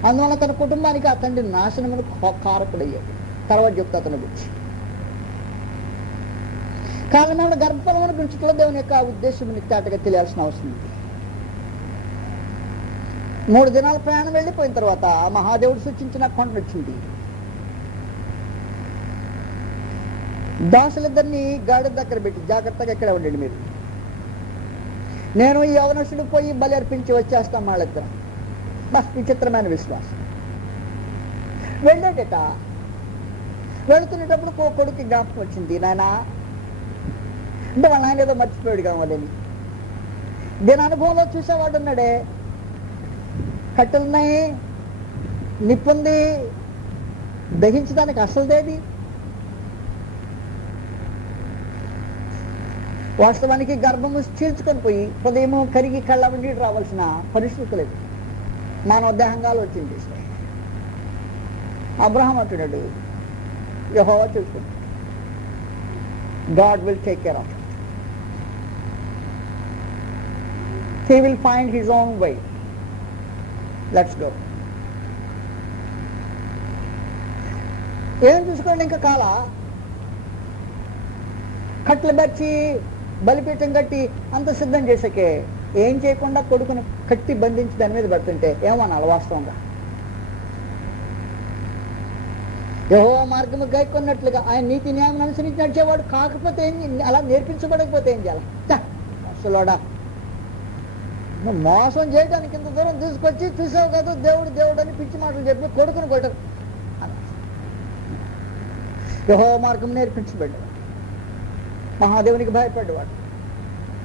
అందువల్ల తన కుటుంబానికి ఆ తండ్రి నాశనమును కారకుడయ్యాడు. తర్వాత చెప్తా అతని గురించి. కారణంలో గర్భఫలమును పెంచుటలో దేవుని యొక్క ఉద్దేశం నిత్యాటగా తెలియాల్సిన అవసరం ఉంది. 3 దినాల ప్రయాణం వెళ్ళిపోయిన తర్వాత మహాదేవుడు సూచించిన కొండ వచ్చింది. దాసులిద్దరిని గాడి దగ్గర పెట్టి జాగ్రత్తగా ఎక్కడ ఉండండి మీరు, నేను ఈ యవనస్తుడు పోయి బలి అర్పించి వచ్చేస్తాం వాళ్ళిద్దరం. బస్ విచిత్రమైన విశ్వాసం. వెళ్ళాడట. వెళుతున్నప్పుడు కొడుకు జ్ఞాపకం వచ్చింది, నాయన అంటే వాళ్ళ ఆయన ఏదో మర్చిపోయాడు కావాలని. దీని అనుభవంలో చూసేవాడు ఉన్నాడే, కట్టెలున్నాయి, నిప్పుంది, దహించడానికి అసలుదేది. వాస్తవానికి గర్భము చీల్చుకొని పోయి ఉదయము కరిగి కళ్ళ ఉండి రావాల్సిన పరిస్థితి లేదు. మానవ దేహంగా ఆలోచించి అబ్రహాం అంటున్నాడు, యెహోవా చూసుకుంటాడు, God will take care of it, he will find his own way, let's go. ఏం చూసుకోండి, ఇంకా కాల కట్లు బచ్చి బలిపీఠం కట్టి అంత సిద్ధం చేసాకే ఏం చేయకుండా కొడుకుని కట్టి బంధించి దాని మీద పెడుతుంటే ఏమనాలి? వాస్తవంగా యెహోవా మార్గము గైకొన్నట్లుగా ఆయన నీతి న్యాయం అనుసరించి నడిచేవాడు కాకపోతే అలా నేర్పించబడకపోతే ఏం చేయాలి? అసలుడా మోసం చేయడానికి ఇంత దూరం తీసుకొచ్చి చూసావు కాదు దేవుడు దేవుడు అని పిచ్చి మాటలు చెప్పి కొడుకుని కొట్టరు. యెహోవా మార్గం నేర్పించబడ్డాడు, మహాదేవునికి భయపడ్డవాడు,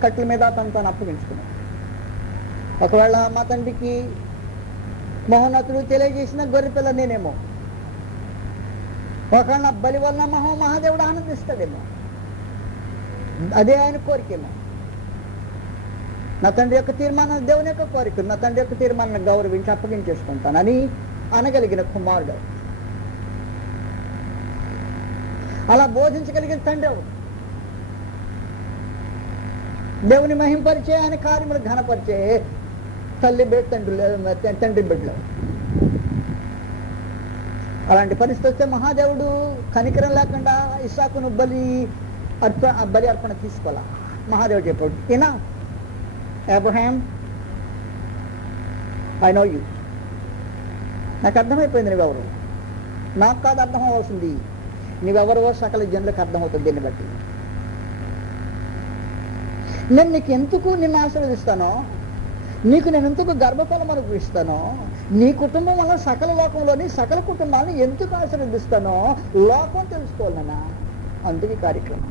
కట్ల మీద తను అప్పగించుకున్నాడు. ఒకవేళ మా తండ్రికి మహోన్నతుడు తెలియజేసిన గొర్రెపిల్ల నేనేమో, ఒకవేళ నా బలి వలన మహాదేవుడు ఆనందిస్తాడేమో, అదే ఆయన కోరికేమో. నా తండ్రి యొక్క తీర్మానం దేవుని యొక్క కోరిక, నా తండ్రి యొక్క తీర్మానాన్ని గౌరవించి అప్పగించేసుకుంటానని అనగలిగిన కుమారుడు. అలా బోధించగలిగిన తండ్రి ఎవరు? దేవుని మహింపరిచే, ఆయన కార్యములు ఘనపరిచే తండ్రి బిడ్డలు. అలాంటి పరిస్థితి వస్తే మహాదేవుడు కనికరం లేకుండా ఇస్సాకును బలి అర్పణ తీసుకోవాలా. మహాదేవుడు చెప్పాడు, ఈనా అబ్రహాం, ఐ నో యూ, నాకు అర్థమైపోయింది నువ్వెవరు. నాకు కాదు అర్థం అవ్వాల్సింది, నువ్వెవరో సకల జనులకు అర్థమవుతుంది. దీన్ని బట్టి నేను నీకు ఎందుకు నిన్ను ఆశీర్వదిస్తానో, నీకు నేను ఎందుకు గర్భఫలం అనుభవిస్తానో, నీ కుటుంబం వల్ల సకల లోకంలోని సకల కుటుంబాలను ఎందుకు ఆశీర్వదిస్తానో లోకం తెలుసుకోవాలన్నా. అందుకే కార్యక్రమం.